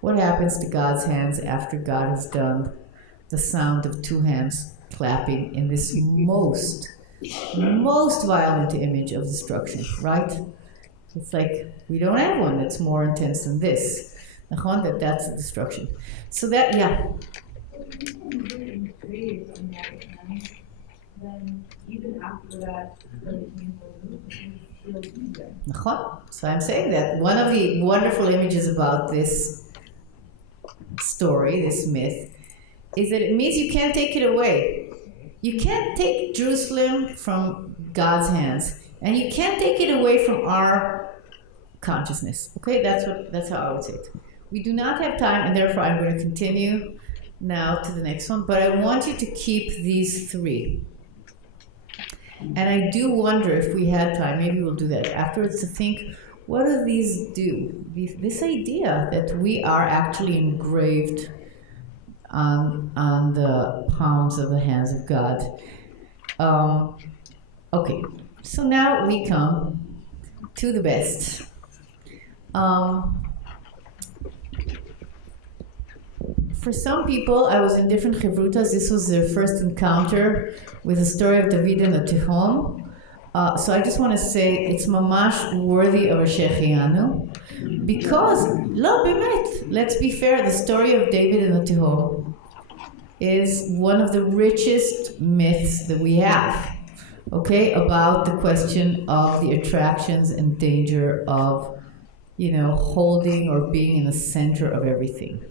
What happens to God's hands after God has done the sound of two hands clapping in this most violent image of destruction, right? It's like, we don't have one that's more intense than this. That's the destruction. So that, yeah. Then even after that, So I'm saying that one of the wonderful images about this story, this myth, is that it means you can't take it away. You can't take Jerusalem from God's hands, and you can't take it away from our consciousness. Okay, that's how I would say it. We do not have time, and therefore I'm going to continue now to the next one, but I want you to keep these three. And I do wonder if we had time, maybe we'll do that afterwards, to think, what do these do? This idea that we are actually engraved on the palms of the hands of God. Okay, so now we come to the best. For some people, I was in different chevrutas. This was their first encounter with the story of David and the Tehom. So I just want to say it's mamash worthy of a shechianu, because, lo bemet, let's be fair, the story of David and the Tehom is one of the richest myths that we have, okay, about the question of the attractions and danger of, holding or being in the center of everything.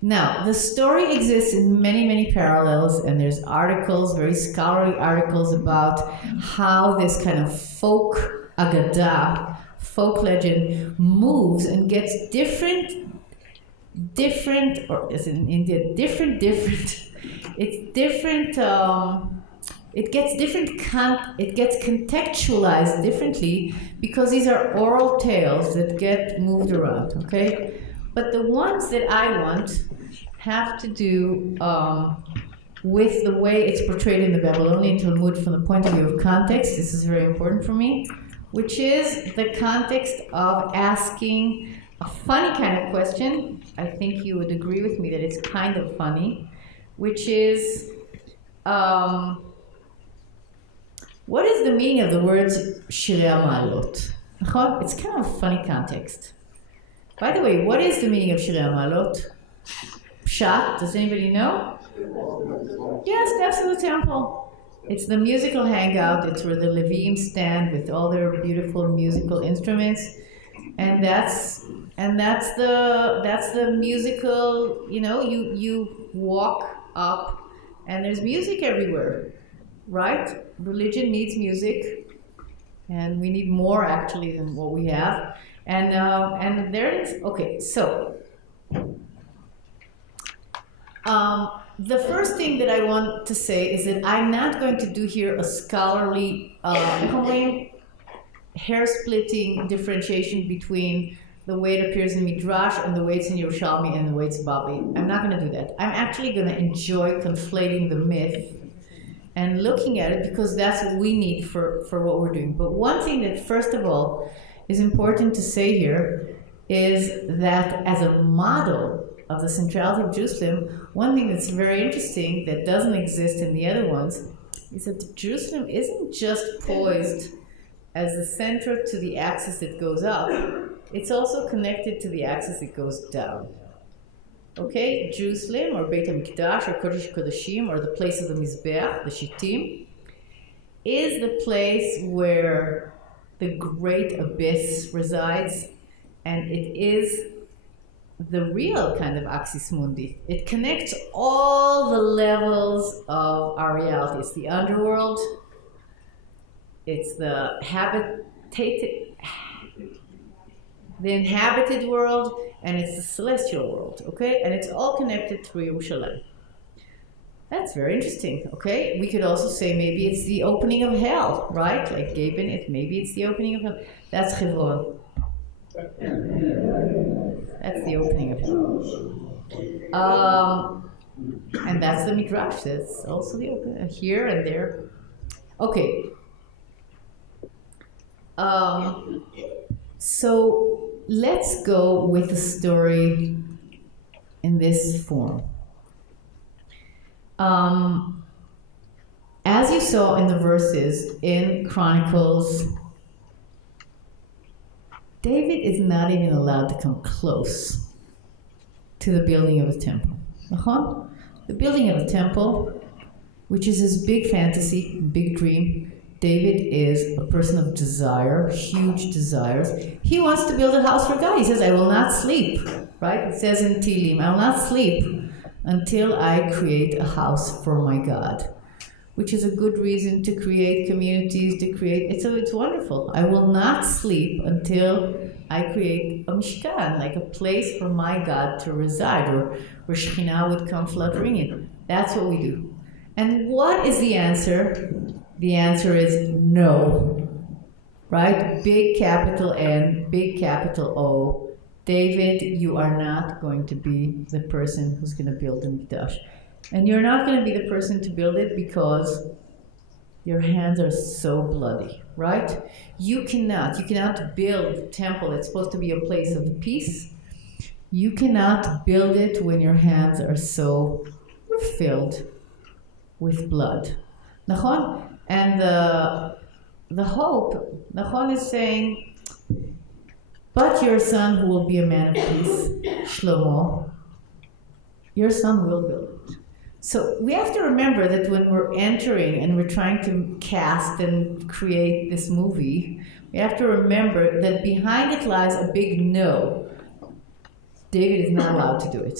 Now, the story exists in many, many parallels, and there's articles, very scholarly articles, about how this kind of folk agadah, folk legend, moves and gets different, or as in India, it gets contextualized differently, because these are oral tales that get moved around, okay? But the ones that I want have to do with the way it's portrayed in the Babylonian Talmud from the point of view of context. This is very important for me, which is the context of asking a funny kind of question. I think you would agree with me that it's kind of funny, which is, What is the meaning of the words Shirei Ma'alot? It's kind of a funny context. By the way, what is the meaning of Shirei Ma'alot? Pshat, does anybody know? Yes, steps of the temple. It's the musical hangout. It's where the Levim stand with all their beautiful musical instruments, and that's the musical. You know, you walk up, and there's music everywhere, right? Religion needs music, and we need more actually than what we have. And there it is. Okay, so. The first thing that I want to say is that I'm not going to do here a scholarly, hair-splitting differentiation between the way it appears in Midrash and the way it's in Yerushalmi and the way it's Babli. I'm not going to do that. I'm actually going to enjoy conflating the myth and looking at it because that's what we need for what we're doing. But one thing that, first of all, is important to say here is that as a model of the centrality of Jerusalem, one thing that's very interesting that doesn't exist in the other ones is that Jerusalem isn't just poised as the center to the axis that goes up, it's also connected to the axis that goes down. Okay, Jerusalem, or Beit HaMikdash, or Kodesh Kodashim, or the place of the Mizbeach, the Shittim, is the place where the great abyss resides, and it is the real kind of axis mundi. It connects all the levels of our reality. It's the underworld, it's the inhabited world, and it's the celestial world, okay? And it's all connected through Yerushalayim. That's very interesting, okay? We could also say maybe it's the opening of hell, right? Like Gaben, maybe it's the opening of hell. That's Hebron. That's the opening of hell. And that's the Midrash. That's also the opening here and there. Okay. So let's go with the story in this form. As you saw in the verses in Chronicles, David is not even allowed to come close to the building of the temple. The building of the temple, which is his big fantasy, big dream. David is a person of desire, huge desires. He wants to build a house for God. He says, I will not sleep, right? It says in Tehillim, I will not sleep until I create a house for my God, which is a good reason to create communities, it's wonderful. I will not sleep until I create a mishkan, like a place for my God to reside, or where Shekhinah would come fluttering in. That's what we do. And what is the answer? The answer is no, right? Big capital N, big capital O. David, you are not going to be the person who's going to build the Mikdash. And you're not going to be the person to build it because your hands are so bloody, right? You cannot build a temple that's supposed to be a place of peace. You cannot build it when your hands are so filled with blood. Nachon? And the hope, Nachon is saying, but your son who will be a man of peace, Shlomo, your son will build it. So we have to remember that when we're entering and we're trying to cast and create this movie, we have to remember that behind it lies a big no. David is not allowed to do it.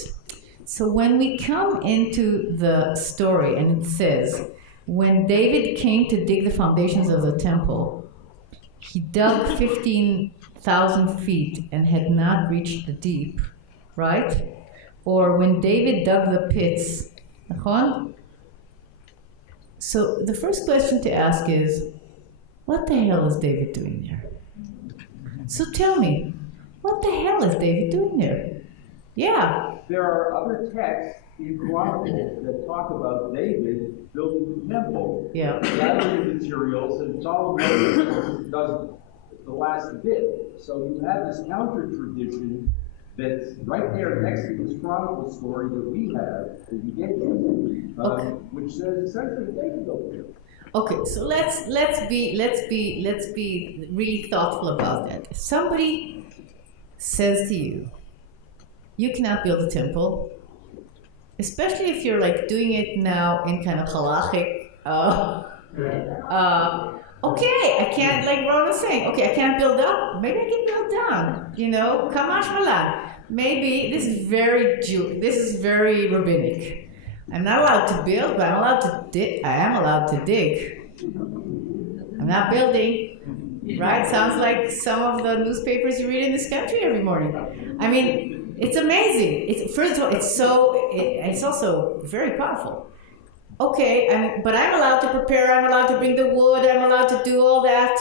So when we come into the story and it says, when David came to dig the foundations of the temple, he dug 15,000 feet and had not reached the deep, right? Or when David dug the pits, so the first question to ask is, what the hell is David doing there? So tell me, what the hell is David doing there? Yeah. There are other texts in Chronicles that talk about David building the temple, gathering materials, and Solomon does the last bit. So you have this counter tradition that's right there next to this chronicle story that we have, that you gave us, which says essentially David over here. Okay, so let's be really thoughtful about that. If somebody says to you, you cannot build a temple, especially if you're like doing it now in kind of halachic, okay, I can't, like Ron was saying, okay, I can't build up, maybe I can build down, you know, kamash malan. Maybe this is very rabbinic. I'm not allowed to build, but I'm allowed to dig. I am allowed to dig. I'm not building, right? Sounds like some of the newspapers you read in this country every morning. I mean, it's amazing. First of all, it's also very powerful. Okay, but I'm allowed to prepare, I'm allowed to bring the wood, I'm allowed to do all that.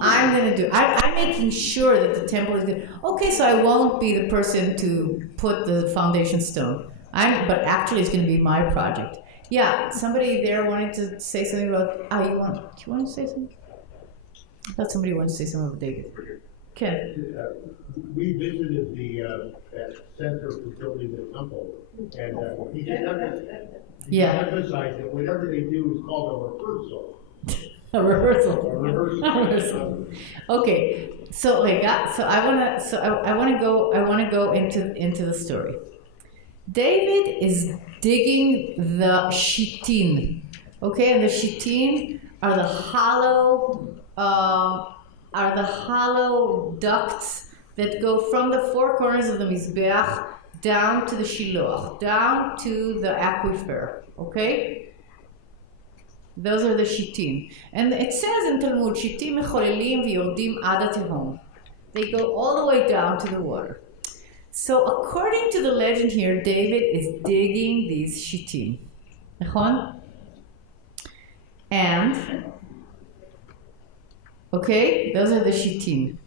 I'm going to do. I'm making sure that the temple is good. Okay, so I won't be the person to put the foundation stone. But actually it's going to be my project. Yeah, somebody there wanted to say something about, do you want to say something? I thought somebody wanted to say something about David. Ken. We visited that center for building the temple, and he emphasized that whatever they do is called a rehearsal. A rehearsal. Okay, so I want to go into the story. David is digging the shittin, okay, and the shittin are the hollow ducts that go from the four corners of the mizbeach down to the shiloach, down to the aquifer, okay? Those are the shittim. And it says in Talmud, shittim mecholelim v'yordim ad hatehom. They go all the way down to the water. So according to the legend here, David is digging these shittim. And, okay, those are the shittim.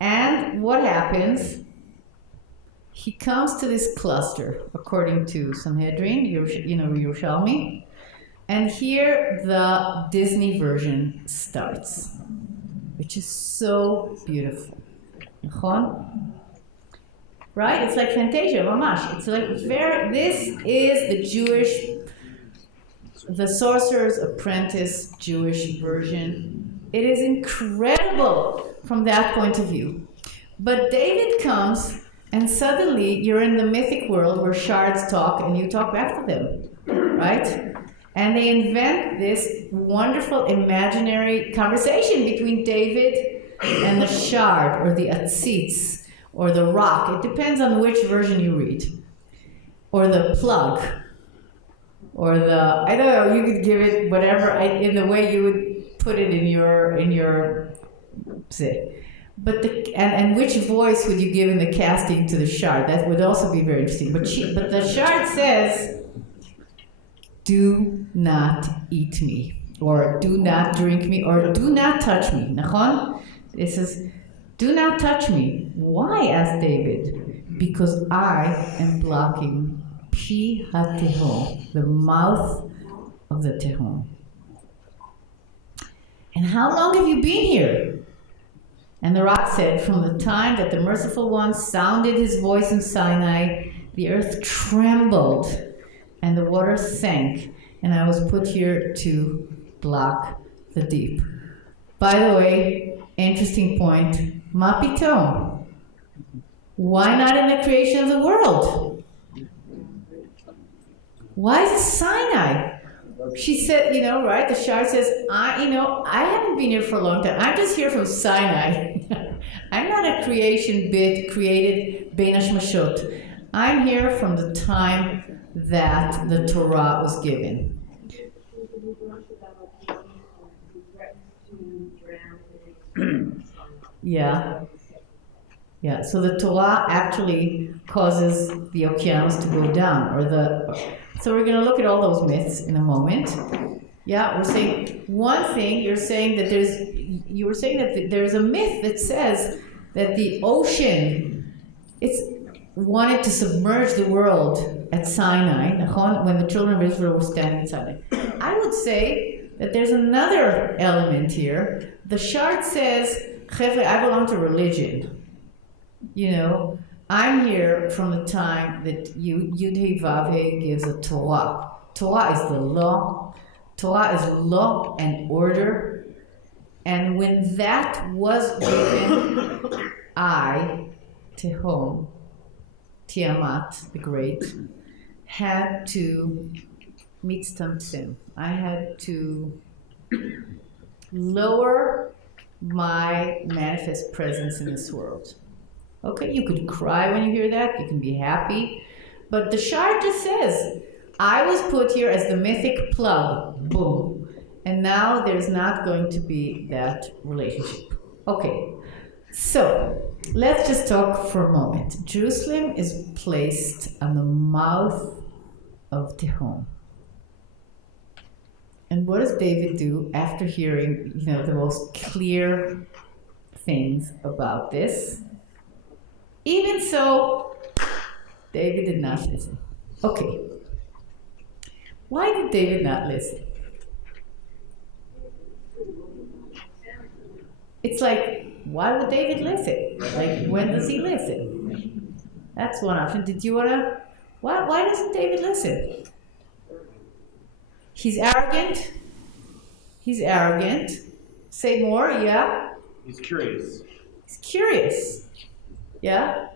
And what happens? He comes to this cluster, according to Sanhedrin, Yerushalmi. And here the Disney version starts, which is so beautiful. Right? It's like Fantasia, mamash. It's like this is the Sorcerer's Apprentice Jewish version. It is incredible from that point of view. But David comes, and suddenly you're in the mythic world where shards talk and you talk back to them, right? And they invent this wonderful imaginary conversation between David and the shard, or the atzitz, or the rock. It depends on which version you read. Or the plug. Or I don't know, you could give it whatever, in the way you would put it in your say. But and which voice would you give in the casting to the shard? That would also be very interesting. But the shard says, do not eat me, or do not drink me, or do not touch me. Nachon? It says, do not touch me. Why? Asked David. Because I am blocking Pi HaTehom, the mouth of the Tehom. And how long have you been here? And the rock said, from the time that the Merciful One sounded his voice in Sinai, the earth trembled and the water sank, and I was put here to block the deep. By the way, interesting point, Ma pitom. Why not in the creation of the world? Why is it Sinai? She said, right? The shard says, I haven't been here for a long time. I'm just here from Sinai. I'm not a creation bit created Bein Hashmashot. I'm here from the time that the Torah was given. Yeah. So the Torah actually causes the okeanos to go down, so we're going to look at all those myths in a moment. Yeah, we're saying one thing. You were saying that there's a myth that says that the ocean, it's wanted to submerge the world at Sinai, when the children of Israel were standing at Sinai. I would say that there's another element here. The shard says, Chevre, I belong to religion. I'm here from the time that Yud-Heh Vav-Heh gives a Torah. Torah is the law. Torah is law and order. And when that was given, I, Tehom, Tiamat, the Great, had to mitztamtzem. I had to lower my manifest presence in this world. Okay, you could cry when you hear that, you can be happy, but the Shar just says, I was put here as the mythic plug, boom, and now there's not going to be that relationship. Okay, so let's just talk for a moment. Jerusalem is placed on the mouth of Tehom. And what does David do after hearing, the most clear things about this? Even so, David did not listen. Okay. Why did David not listen? It's like, why would David listen? Like, when does he listen? That's one option. Did you wanna, why doesn't David listen? He's arrogant. He's arrogant. Say more, yeah? He's curious. He's curious. Yeah?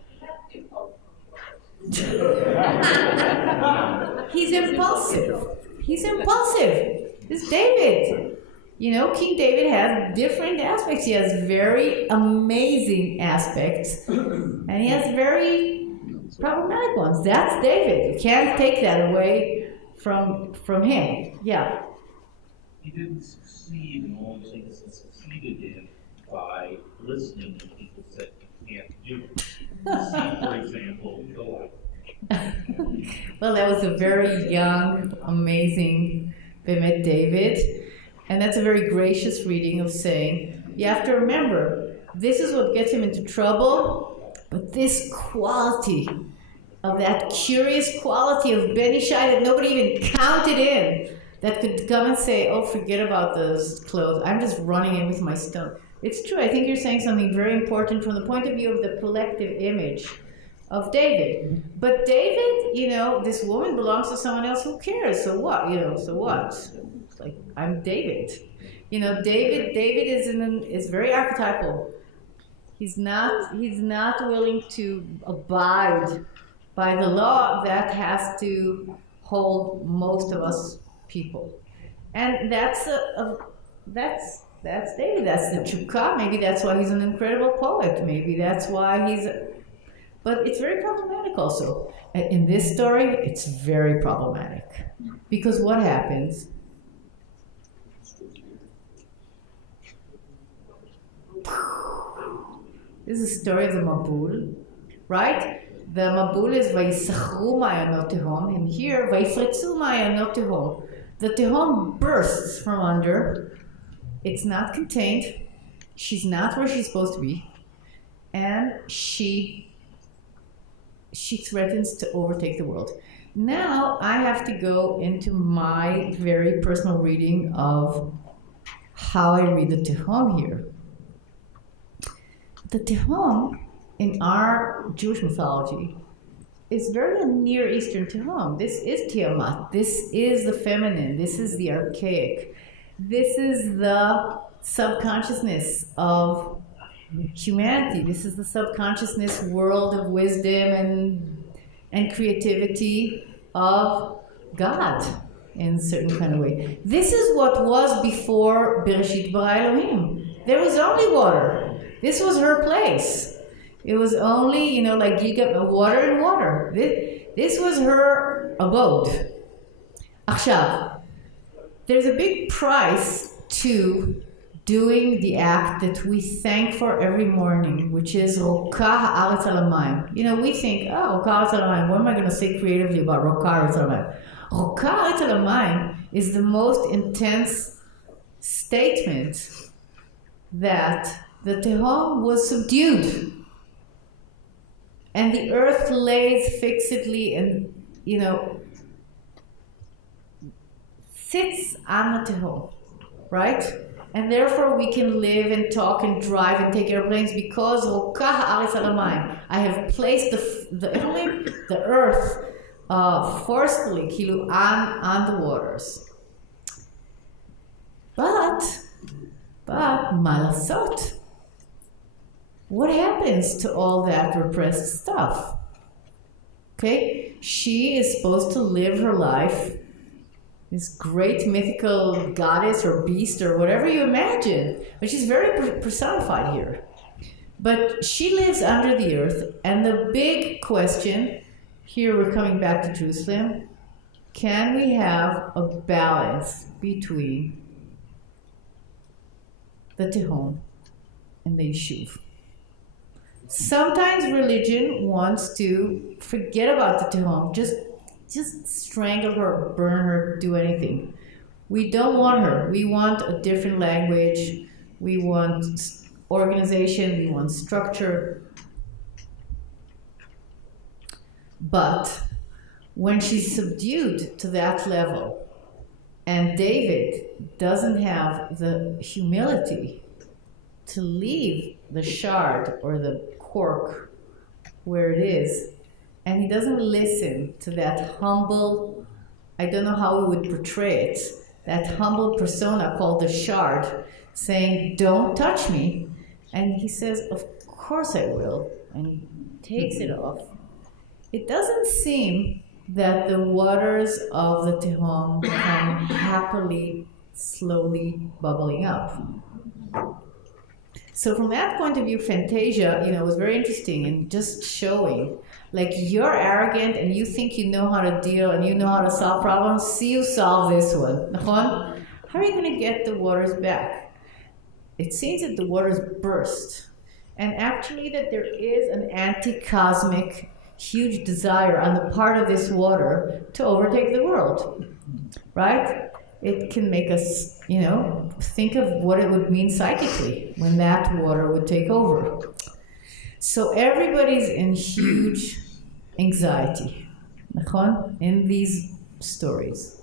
He's impulsive. He's impulsive. This David. King David has different aspects. He has very amazing aspects, and he has very problematic ones. That's David. You can't take that away from him. Yeah. He didn't succeed in all the things he succeeded in by listening to people said you can't do it. See, for example, the life. Well, that was a very young, amazing Bemet David. And that's a very gracious reading of saying, you have to remember, this is what gets him into trouble, but this quality of that curious quality of Ben Ishai that nobody even counted in, that could come and say, oh, forget about those clothes, I'm just running in with my stone. It's true, I think you're saying something very important from the point of view of the collective image of David. But David, this woman belongs to someone else, who cares? So what? So what? It's like, I'm David. David is very archetypal. He's not willing to abide by the law that has to hold most of us people. And that's David. That's the chukah. Maybe that's why he's an incredible poet. Maybe that's why but it's very problematic also. In this story, it's very problematic. Because what happens? This is the story of the Mabul, right? The Mabul is Vayisachru ma'ayanot tehom, and here Vayifretzu ma'ayanot tehom. The tehom bursts from under. It's not contained. She's not where she's supposed to be, and she threatens to overtake the world. Now I have to go into my very personal reading of how I read the tehom here. The tehom in our Jewish mythology is very a Near Eastern tehom. This is Tiamat. This is the feminine. This is the archaic. This is the subconsciousness of humanity. This is the subconsciousness world of wisdom and creativity of God in a certain kind of way. This is what was before Bereshit bara Elohim. There was only water. This was her place. It was only, like Gilgal, water and water. This was her abode. Achshav, there's a big price to doing the act that we thank for every morning, which is Rokah ha'aretz al hamayim. We think, Rokah ha'aretz al hamayim. What am I going to say creatively about Rokah ha'aretz al hamayim? Rokah ha'aretz al hamayim is the most intense statement that the Tehom was subdued. And the earth lays fixedly and, sits on the Tehom, right? And therefore we can live and talk and drive and take airplanes because I have placed the earth forcefully on the waters. But malasot. What happens to all that repressed stuff? Okay, she is supposed to live her life, this great mythical goddess or beast or whatever you imagine, but she's very personified here. But she lives under the earth, and the big question, here we're coming back to Jerusalem, can we have a balance between the Tehom and the Yishuv? Sometimes religion wants to forget about the Tehom, just strangle her, burn her, do anything. We don't want her. We want a different language. We want organization. We want structure. But when she's subdued to that level, and David doesn't have the humility to leave the shard or the cork where it is, and he doesn't listen to that humble, I don't know how we would portray it, that humble persona called the shard, saying, don't touch me. And he says, of course I will, and he takes it off. It doesn't seem that the waters of the Tehom come happily, slowly bubbling up. So from that point of view, Fantasia, was very interesting and just showing, like, you're arrogant and you think you know how to deal and you know how to solve problems. See you solve this one. How are you going to get the waters back? It seems that the waters burst, and actually that there is an anti-cosmic huge desire on the part of this water to overtake the world, right? It can make us, think of what it would mean psychically when that water would take over. So everybody's in huge anxiety, in these stories.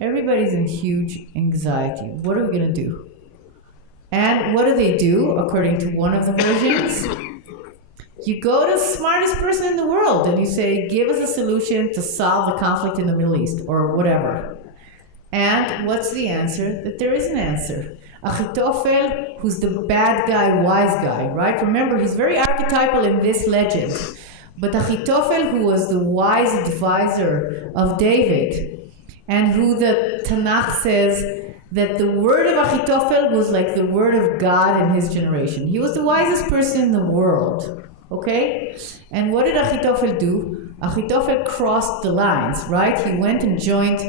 Everybody's in huge anxiety. What are we going to do? And what do? According to one of the versions, you go to the smartest person in the world and you say, give us a solution to solve the conflict in the Middle East, or whatever. And what's the answer? That there is an answer. Achitophel, who's the bad guy, wise guy, right? Remember, he's very archetypal in this legend. But Achitophel, who was the wise advisor of David, and who the Tanakh says that the word of Achitophel was like the word of God in his generation. He was the wisest person in the world, okay? And what did Achitophel do? Achitophel crossed the lines, right? He went and joined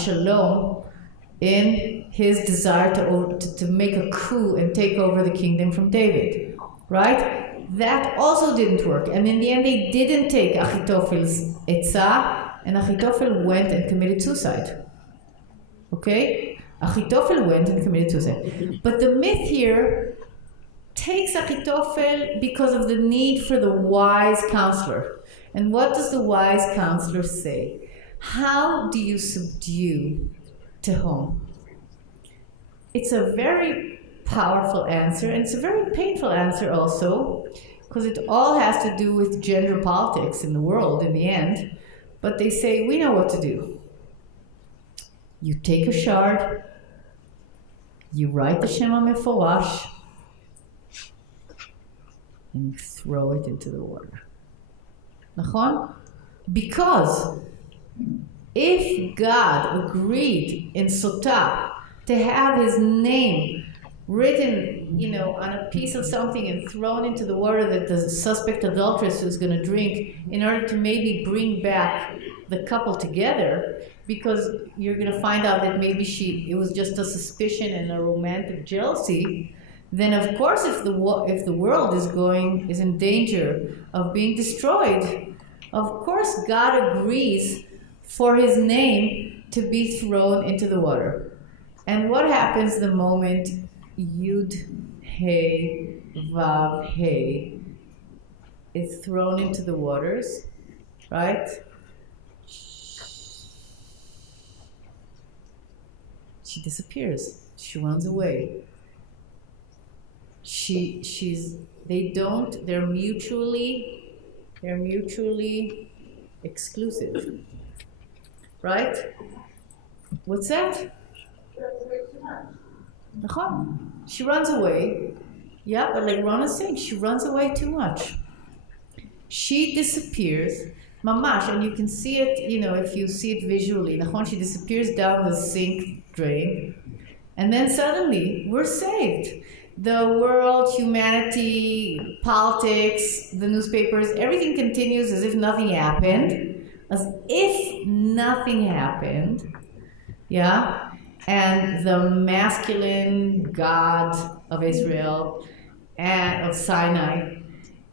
Shalom in his desire to make a coup and take over the kingdom from David, right? That also didn't work. And in the end, they didn't take Achitophel's etzah, and Achitophel went and committed suicide. Okay? Achitophel went and committed suicide. But the myth here takes Achitophel because of the need for the wise counselor. And what does the wise counselor say? How do you subdue Tehom? It's a very powerful answer, and it's a very painful answer also, because it all has to do with gender politics in the world in the end. But they say, we know what to do. You take a shard, you write the Shema Meforash, and you throw it into the water. Nachon? Because if God agreed in Sotah to have his name written, on a piece of something and thrown into the water that the suspect adulteress is going to drink in order to maybe bring back the couple together, because you're going to find out that maybe it was just a suspicion and a romantic jealousy, then of course if the world is in danger of being destroyed, of course God agrees for his name to be thrown into the water. And what happens the moment Yud, Hey, Vav, Hey is thrown into the waters, right? She disappears. She runs away. they're mutually exclusive. Right? What's that? She runs away. Yeah, but like Ron is saying, she runs away too much. She disappears, mamash, and you can see it, if you see it visually. She disappears down the sink drain, and then suddenly we're saved. The world, humanity, politics, the newspapers, everything continues as if nothing happened. As if nothing happened. Yeah? And the masculine God of Israel and of Sinai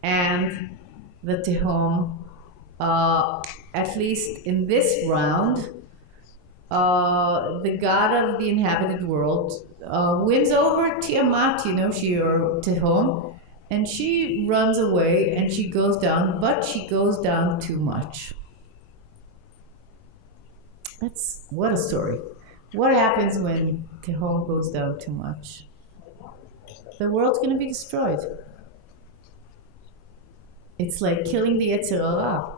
and the Tehom, at least in this round, the God of the inhabited world wins over Tiamat, or Tehom, and she runs away and she goes down, but she goes down too much. What a story. What happens when Tehom goes down too much? The world's going to be destroyed. It's like killing the Yetzer Hara.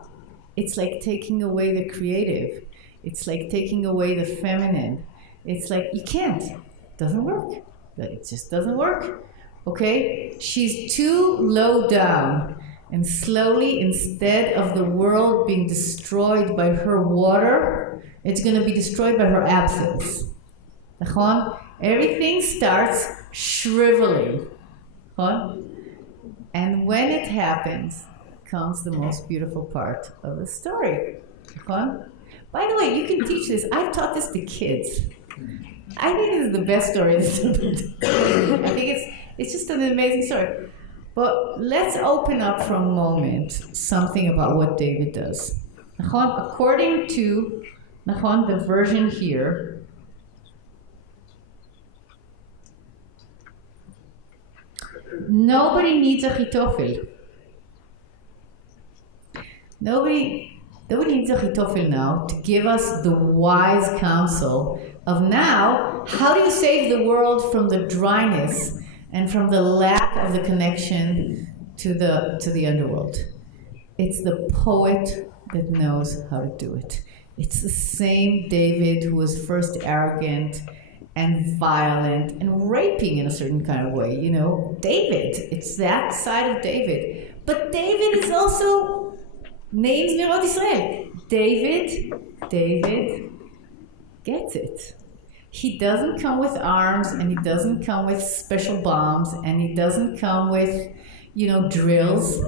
It's like taking away the creative. It's like taking away the feminine. It's like, you can't. It doesn't work. It just doesn't work. Okay? She's too low down. And slowly, instead of the world being destroyed by her water, it's going to be destroyed by her absence. Everything starts shriveling. And when it happens, comes the most beautiful part of the story. By the way, you can teach this. I've taught this to kids. I think this is the best story. I think it's just an amazing story. But let's open up for a moment something about what David does. According to the version here, nobody needs a Achitophel. Nobody needs a Achitophel now to give us the wise counsel of now, how do you save the world from the dryness and from the lack of the connection to the underworld? It's the poet that knows how to do it. It's the same David who was first arrogant and violent and raping in a certain kind of way. David, it's that side of David. But David is also names Mirot Israel. David gets it. He doesn't come with arms, and he doesn't come with special bombs, and he doesn't come with, drills.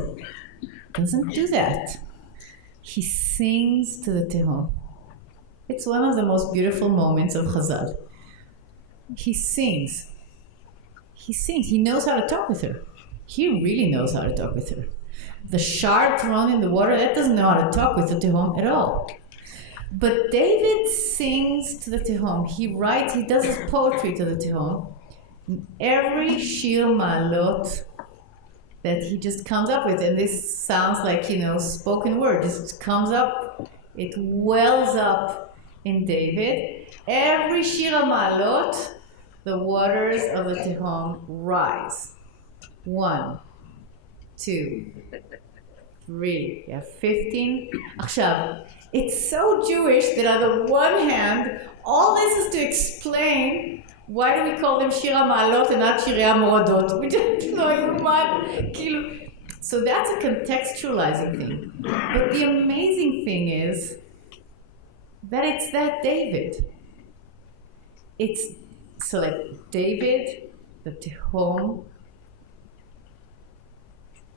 Doesn't do that. He sings to the Tehom. It's one of the most beautiful moments of Chazal. He sings. He knows how to talk with her. He really knows how to talk with her. The shard thrown in the water, that doesn't know how to talk with the Tehom at all. But David sings to the Tehom. He does his poetry to the Tehom. Every Shir Ma'alot that he just comes up with, and this sounds like, spoken word, just comes up, it wells up in David. Every Shir Ma'alot, the waters of the Tehom rise. 1, 2, 3, 15. Achshav, it's so Jewish that on the one hand, all this is to explain why do we call them Shir HaMa'alot and not Shirei HaMoradot? We don't know what. So that's a contextualizing thing. But the amazing thing is that it's that David. So like David, the Tehom,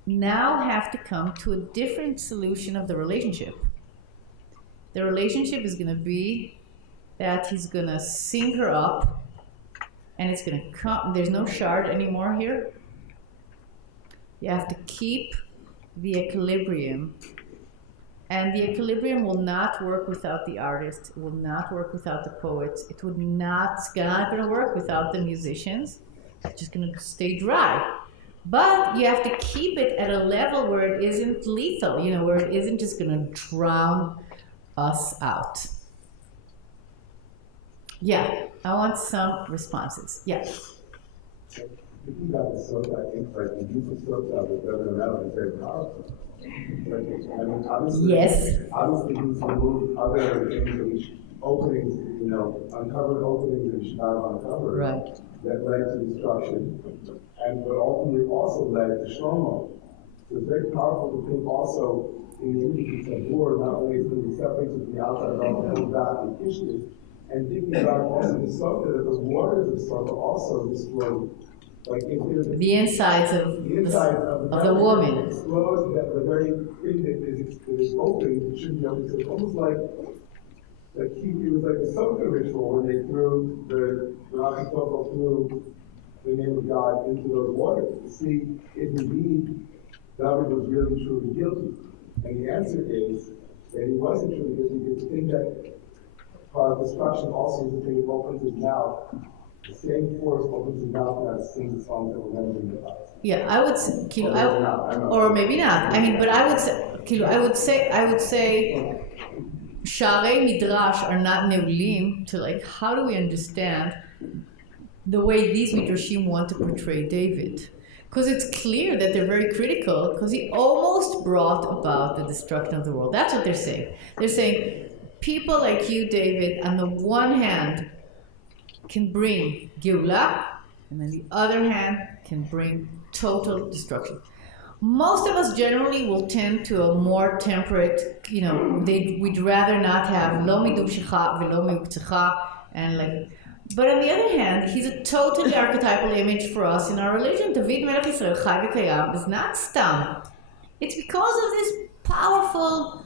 now have to come to a different solution of the relationship. The relationship is going to be that he's going to sing her up, and it's going to come. There's no shard anymore here. You have to keep the equilibrium. And the equilibrium will not work without the artist. It will not work without the poets. It's not going to work without the musicians. It's just going to stay dry. But you have to keep it at a level where it isn't lethal, where it isn't just going to drown us out. Yeah, I want some responses. Yeah. thinking about the soda, I think like the use of soda with other metal is very powerful. Like, I mean, obviously, Yes. obviously he's removed other things, openings, you know, uncovered openings that you should not have uncovered. Right. That led to destruction, and but ultimately also led to Shlomo. So it's very powerful to think also in the images of war, not only is the separated from the outside, but also comes back and kishes, and thinking about also the Soka, that the waters of Soka also destroyed, like the insides of the woman. Destroys that the very thing that is open shouldn't be open. So it's almost like it was like a Soka ritual when they threw the Achitopel threw the name of God into those waters to see if indeed David was really truly guilty. And the answer is that he wasn't truly guilty because the thing that destruction also is the thing that opens his mouth. The same force opens his mouth and sings the songs that were never in the past. Yeah, I would say, or maybe not. I mean, but I would say, Sharei Midrash are not neulim to like, how do we understand the way these Midrashim want to portray David? Because it's clear that they're very critical, because he almost brought about the destruction of the world. That's what they're saying. They're saying, people like you, David, on the one hand, can bring Geulah, and on the other hand, can bring total destruction. Most of us generally will tend to a more temperate, you know, we'd rather not have lo midushicha velo miuktecha, and like, but on the other hand, he's a totally archetypal image for us in our religion. David Melech Yisrael Chai V'Kayam is not stam. It's because of this powerful,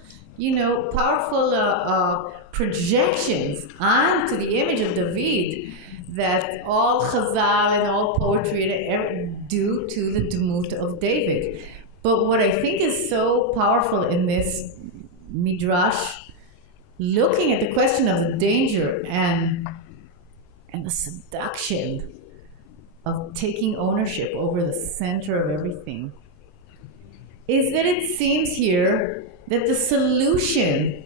projections onto the image of David that all Chazal and all poetry do to the Dmut of David. But what I think is so powerful in this Midrash, looking at the question of the danger and the seduction of taking ownership over the center of everything, is that it seems here that the solution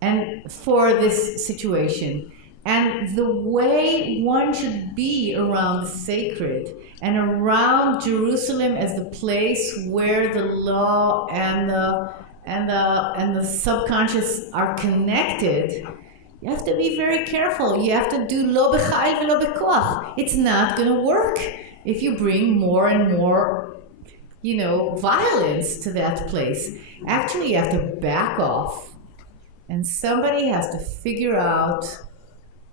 and for this situation and the way one should be around the sacred and around Jerusalem as the place where the law and the subconscious are connected, you have to be very careful. You have to do lo b'chayil v'lo b'koach. It's not going to work if you bring more and more, violence to that place. Actually, you have to back off, and somebody has to figure out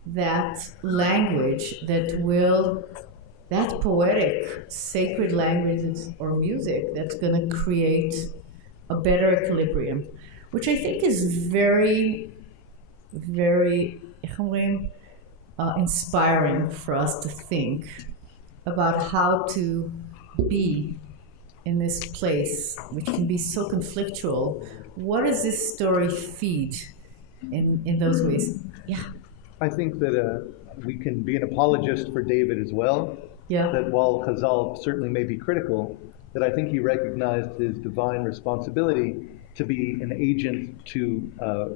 that language that poetic, sacred language or music that's going to create a better equilibrium, which I think is very, very inspiring for us to think about how to be in this place, which can be so conflictual. What does this story feed in those ways? Yeah. I think that we can be an apologist for David as well. Yeah. That while Chazal certainly may be critical, that I think he recognized his divine responsibility to be an agent to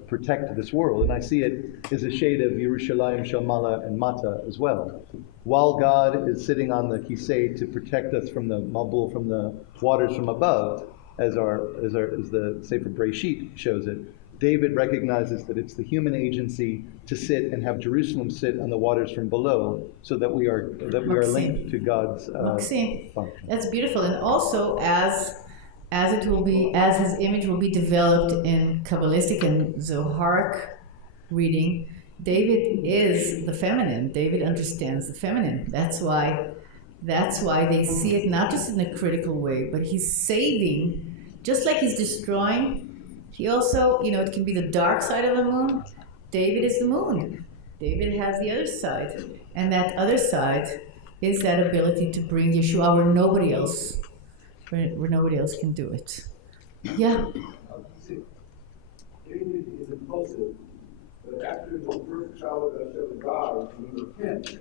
protect this world. And I see it as a shade of Yerushalayim Shel Mala and Mata as well. While God is sitting on the kisei to protect us from the mabul, from the waters from above, as the Sefer Breshit shows it, David recognizes that it's the human agency to sit and have Jerusalem sit on the waters from below, so that we are linked to God's function. That's beautiful, and also as his image will be developed in Kabbalistic and Zoharic reading, David is the feminine. David understands the feminine. That's why they see it not just in a critical way, but he's saving, just like he's destroying. He also, it can be the dark side of the moon. David is the moon. David has the other side. And that other side is that ability to bring Yeshua where nobody else can do it. Yeah? David is impulsive, but after the first child of Hashem dies, he repents.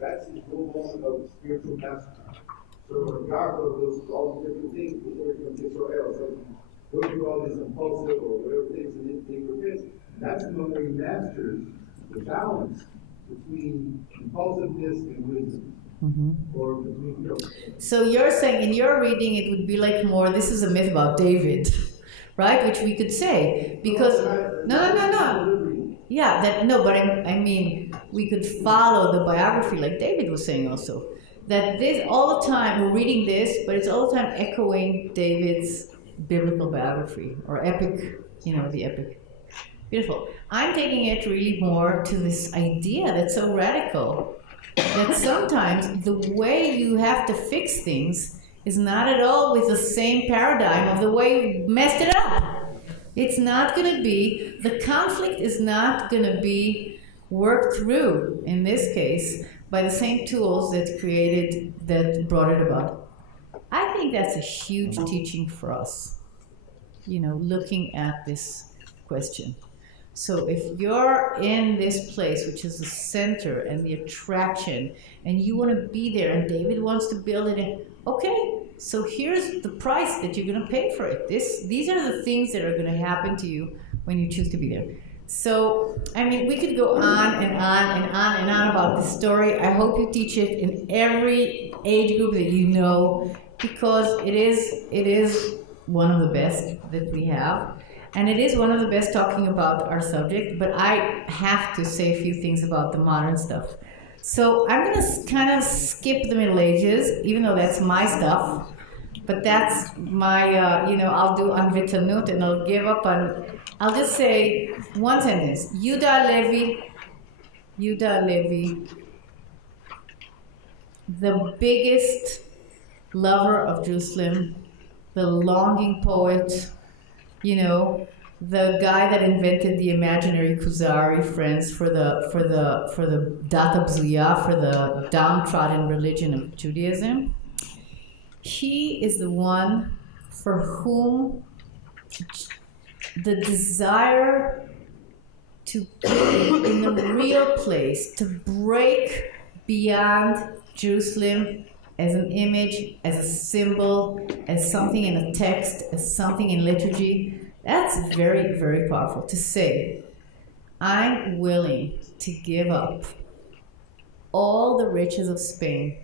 That's his real moment of spiritual mastery. So when Yaakov goes through all the different things before he comes to Israel, so go through all this impulsive or whatever things, and then he repents. That's the moment where he masters the balance between impulsiveness and wisdom. Or between, you know, So you're saying in your reading it would be like more, this is a myth about David, right? Which we could say, because, no. Yeah, that, no, but I mean, we could follow the biography like David was saying also. That this, all the time, we're reading this, but it's all the time echoing David's biblical biography, or epic, the epic. Beautiful. I'm taking it really more to this idea that's so radical that sometimes the way you have to fix things is not at all with the same paradigm of the way you messed it up. It's not going to be, the conflict is not going to be worked through, in this case, by the same tools that brought it about. I think that's a huge teaching for us, looking at this question. So if you're in this place, which is the center and the attraction, and you want to be there, and David wants to build it in, okay, so here's the price that you're going to pay for it. These are the things that are going to happen to you when you choose to be there. So, we could go on and on and on and on about this story. I hope you teach it in every age group that you know, because it is one of the best that we have. And it is one of the best talking about our subject, but I have to say a few things about the modern stuff. So I'm going to kind of skip the Middle Ages, even though that's my stuff. But that's my, I'll do Anvitanut, and I'll give up on, I'll just say one sentence. Yehuda Halevi, the biggest lover of Jerusalem, the longing poet, the guy that invented the imaginary Kuzari friends for the Data Bzuya, for the downtrodden religion of Judaism. He is the one for whom the desire to be in the real place, to break beyond Jerusalem as an image, as a symbol, as something in a text, as something in liturgy, that's very, very powerful. To say, I'm willing to give up all the riches of Spain,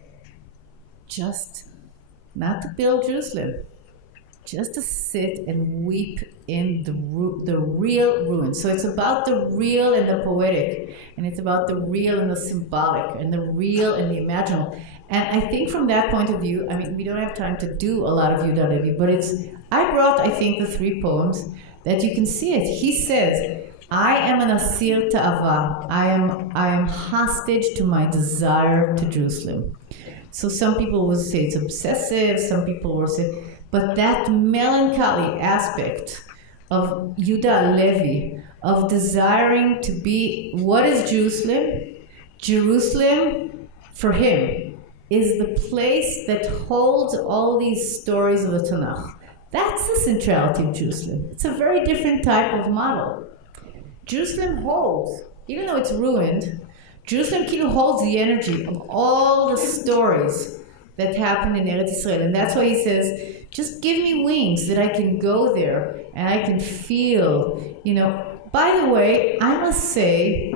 just not to build Jerusalem, just to sit and weep in the real ruin. So it's about the real and the poetic, and it's about the real and the symbolic, and the real and the imaginal. And I think from that point of view, we don't have time to do a lot of Yehuda Halevi, but I brought, I think, the 3 poems that you can see it. He says, I am an asir ta'ava. I am hostage to my desire to Jerusalem. So some people will say it's obsessive, some people will say, but that melancholy aspect of Yehuda Halevi, of desiring to be, what is Jerusalem? Jerusalem, for him, is the place that holds all these stories of the Tanakh. That's the centrality of Jerusalem. It's a very different type of model. Jerusalem holds, even though it's ruined, Jerusalem holds the energy of all the stories that happened in Eretz Israel. And that's why he says, just give me wings that I can go there and I can feel, By the way, I must say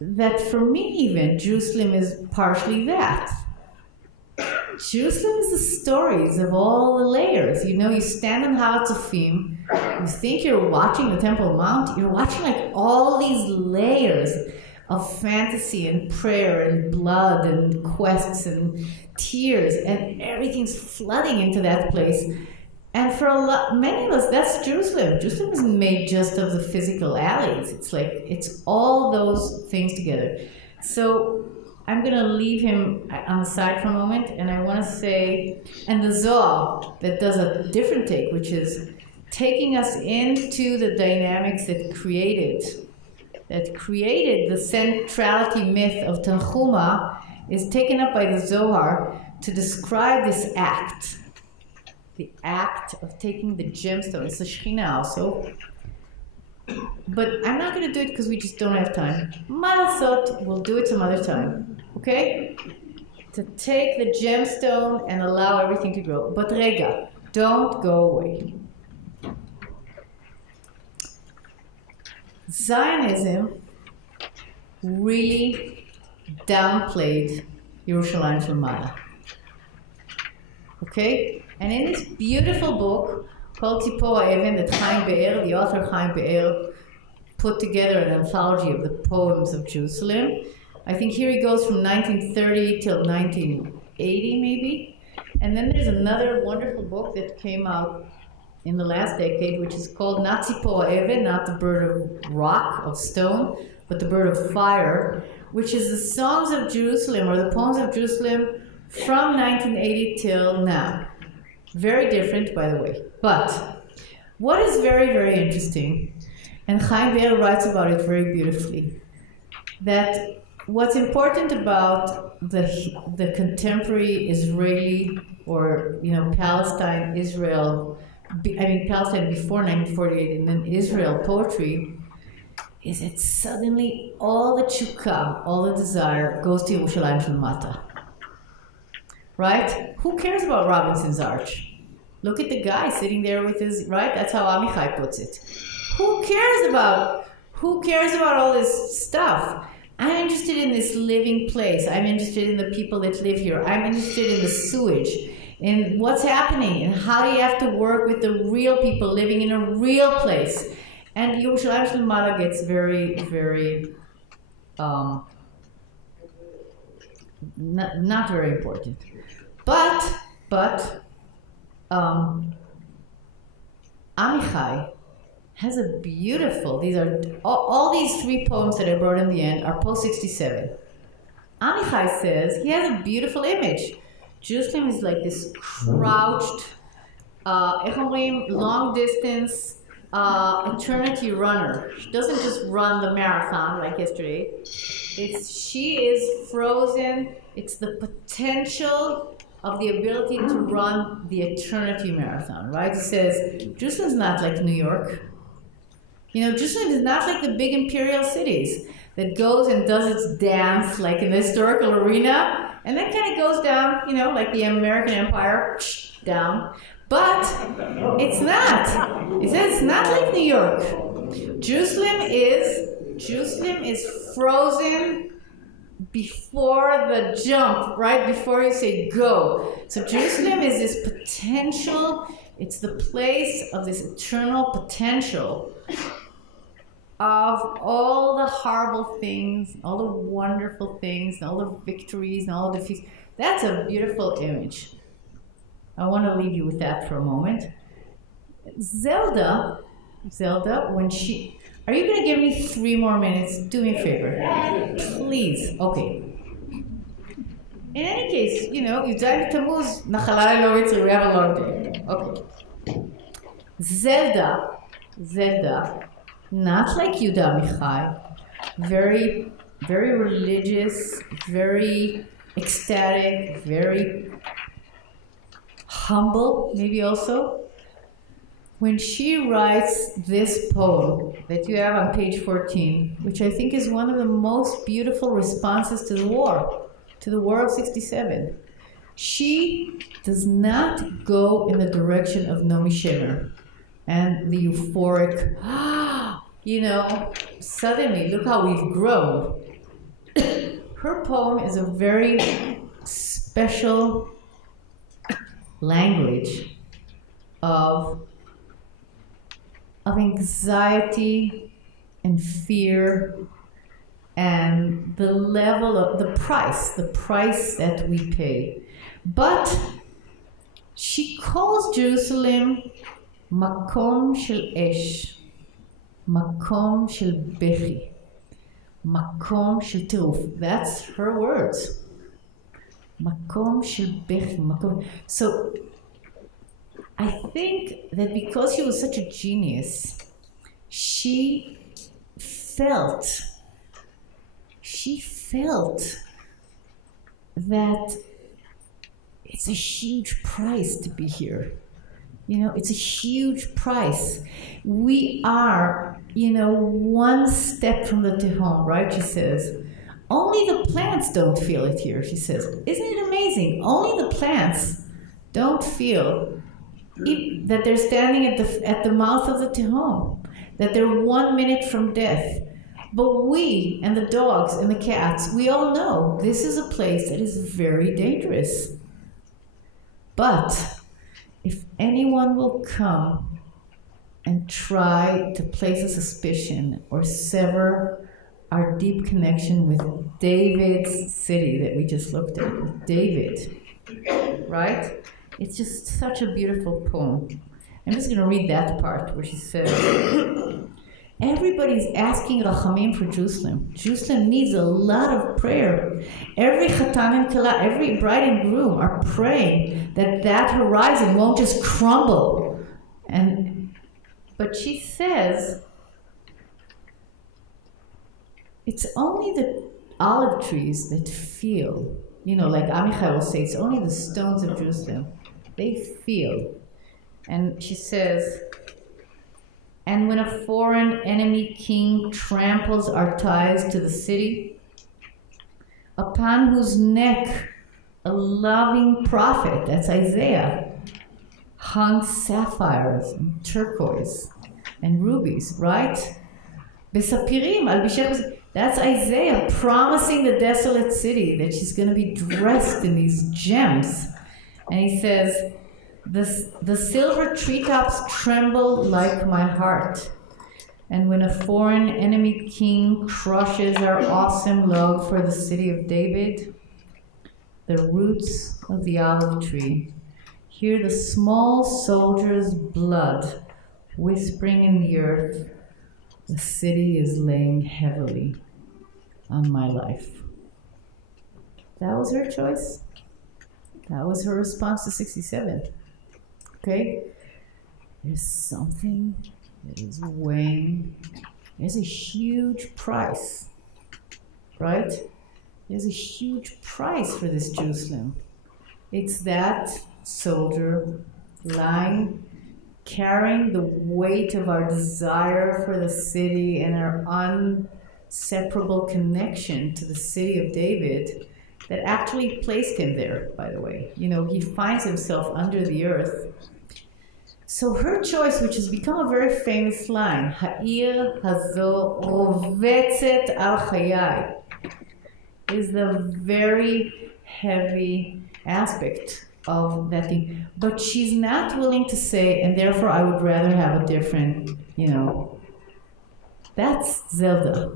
that for me even, Jerusalem is partially that. Jerusalem is the stories of all the layers. You stand on Har HaTzofim, you think you're watching the Temple Mount, you're watching like all these layers of fantasy and prayer and blood and quests and tears, and everything's flooding into that place. And for many of us, that's Jerusalem. Jerusalem isn't made just of the physical alleys. It's all those things together. So I'm going to leave him on the side for a moment, and I want to say, and the Zohar that does a different take, which is taking us into the dynamics that created the centrality myth of Tanchuma, is taken up by the Zohar to describe this act. The act of taking the gemstone. It's the Shekhinah also. But I'm not going to do it because we just don't have time. Malasot, we'll do it some other time. Okay? To take the gemstone and allow everything to grow. But Rega, don't go away. Zionism really downplayed Yerushalayim Shel Mala. Okay? And in this beautiful book called Tzipor HaEven that Chaim Be'er, the author Chaim Be'er, put together an anthology of the poems of Jerusalem. I think here he goes from 1930 till 1980 maybe. And then there's another wonderful book that came out in the last decade, which is called not Tzipor HaEven, not the bird of rock, of stone, but the bird of fire, which is the songs of Jerusalem, or the poems of Jerusalem from 1980 till now. Very different, by the way. But what is very, very interesting, and Chaim Be'er writes about it very beautifully, that what's important about the contemporary Israeli, or Palestine, Israel, Palestine before 1948, and then Israel poetry, is that suddenly all the chukah, all the desire, goes to Yerushalayim Shel Mata. Right? Who cares about Robinson's Arch? Look at the guy sitting there with his, right? That's how Amichai puts it. Who cares about all this stuff? I'm interested in this living place. I'm interested in the people that live here. I'm interested in the sewage, in what's happening, and how do you have to work with the real people living in a real place. And Yerushalayim Shel Mala gets very, very, not very important. But Amichai has a beautiful, these are, all these three poems that I brought in the end are post-67. Amichai says he has a beautiful image. Jerusalem is like this crouched, long distance, eternity runner. She doesn't just run the marathon like yesterday. She is frozen. It's the potential of the ability to run the eternity marathon, right? He says, Jerusalem's not like New York. Jerusalem is not like the big imperial cities that goes and does its dance like in the historical arena, and then kind of goes down, like the American Empire, down. But it's not. He says it's not like New York. Jerusalem is frozen before the jump, right before you say go. So Jerusalem is this potential, it's the place of this eternal potential of all the horrible things, all the wonderful things, and all the victories, and all the defeats. That's a beautiful image. I want to leave you with that for a moment. Zelda, when she... Are you going to give me 3 more minutes? Do me a favor. Please. Okay. In any case, Yudai Tammuz, Nachalai Lo Yitzri, we have a long day. Okay. Zelda, not like Yudah Michai, very, very religious, very ecstatic, very humble, maybe also. When she writes this poem that you have on page 14, which I think is one of the most beautiful responses to the war of 67, she does not go in the direction of Naomi Shemer and the euphoric, suddenly, look how we've grown. Her poem is a very special language of anxiety and fear and the level of the price that we pay. But she calls Jerusalem Makom shel Esh, Makom shel Bechi, Makom shel Tiruf. That's her words. Makom shel Bechi, Makom. So I think that because she was such a genius, she felt that it's a huge price to be here. It's a huge price. We are, one step from the Tehom, right? She says. Only the plants don't feel it here, she says. Isn't it amazing? Only the plants don't feel that they're standing at the mouth of the Tehom, that they're 1 minute from death. But we and the dogs and the cats, we all know this is a place that is very dangerous. But if anyone will come and try to place a suspicion or sever our deep connection with David's city that we just looked at, David, right? It's just such a beautiful poem. I'm just going to read that part where she says, everybody's asking Rachamim for Jerusalem. Jerusalem needs a lot of prayer. Every Chatan and Kala, every bride and groom are praying that horizon won't just crumble. But she says, it's only the olive trees that feel, like Amichai will say, it's only the stones of Jerusalem. They feel. And she says, and when a foreign enemy king tramples our ties to the city, upon whose neck a loving prophet, that's Isaiah, hung sapphires and turquoise and rubies, right? Besapirim al bishar. That's Isaiah promising the desolate city that she's going to be dressed in these gems. And he says, the silver treetops tremble like my heart. And when a foreign enemy king crushes our awesome love for the city of David, the roots of the olive tree hear the small soldier's blood whispering in the earth, the city is laying heavily on my life. That was her choice. That was her response to 67. Okay? There's something that is weighing. There's a huge price, right? There's a huge price for this Jerusalem. It's that soldier lying, carrying the weight of our desire for the city and our inseparable connection to the city of David that actually placed him there, by the way. He finds himself under the earth. So her choice, which has become a very famous line, Ha'ir hazo rovetzet al chayai, is the very heavy aspect of that thing. But she's not willing to say, and therefore I would rather have a different, that's Zelda.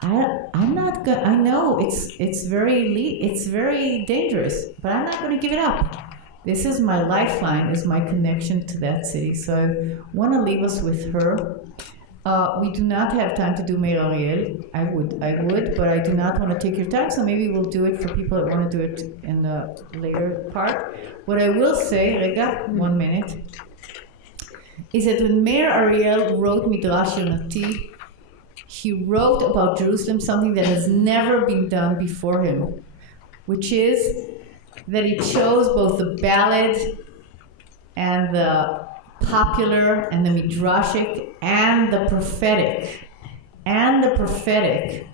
I'm not going. I know it's very dangerous, but I'm not going to give it up. This is my lifeline, is my connection to that city. So I want to leave us with her. We do not have time to do Meir Ariel. I would, but I do not want to take your time, so maybe we'll do it for people that want to do it in the later part. What I will say, Rega, 1 minute, is that when Meir Ariel wrote Midrash Yonati, he wrote about Jerusalem something that has never been done before him, which is that he chose both the ballad and the popular and the midrashic and the prophetic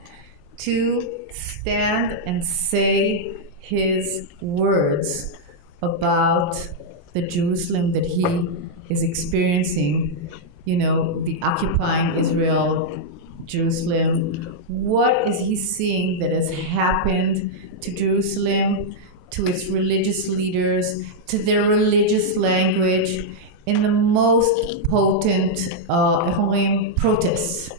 to stand and say his words about the Jerusalem that he is experiencing, the occupying Israel, Jerusalem. What is he seeing that has happened to Jerusalem, to its religious leaders, to their religious language, in the most potent protests,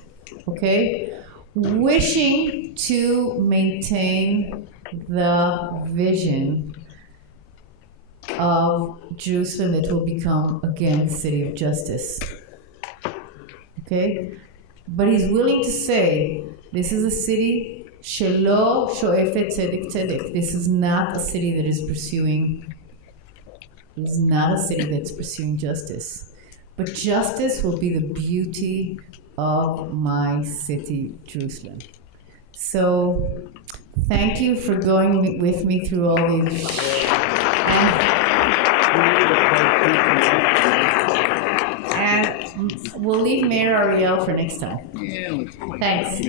okay? Wishing to maintain the vision of Jerusalem that will become again the city of justice, okay? But he's willing to say, this is a city shelo shoefet tzedek tzedek. This is not a city that is pursuing. It's not a city that's pursuing justice. But justice will be the beauty of my city, Jerusalem. So, thank you for going with me through all these. And we'll leave Meir Ariel for next time. Thanks.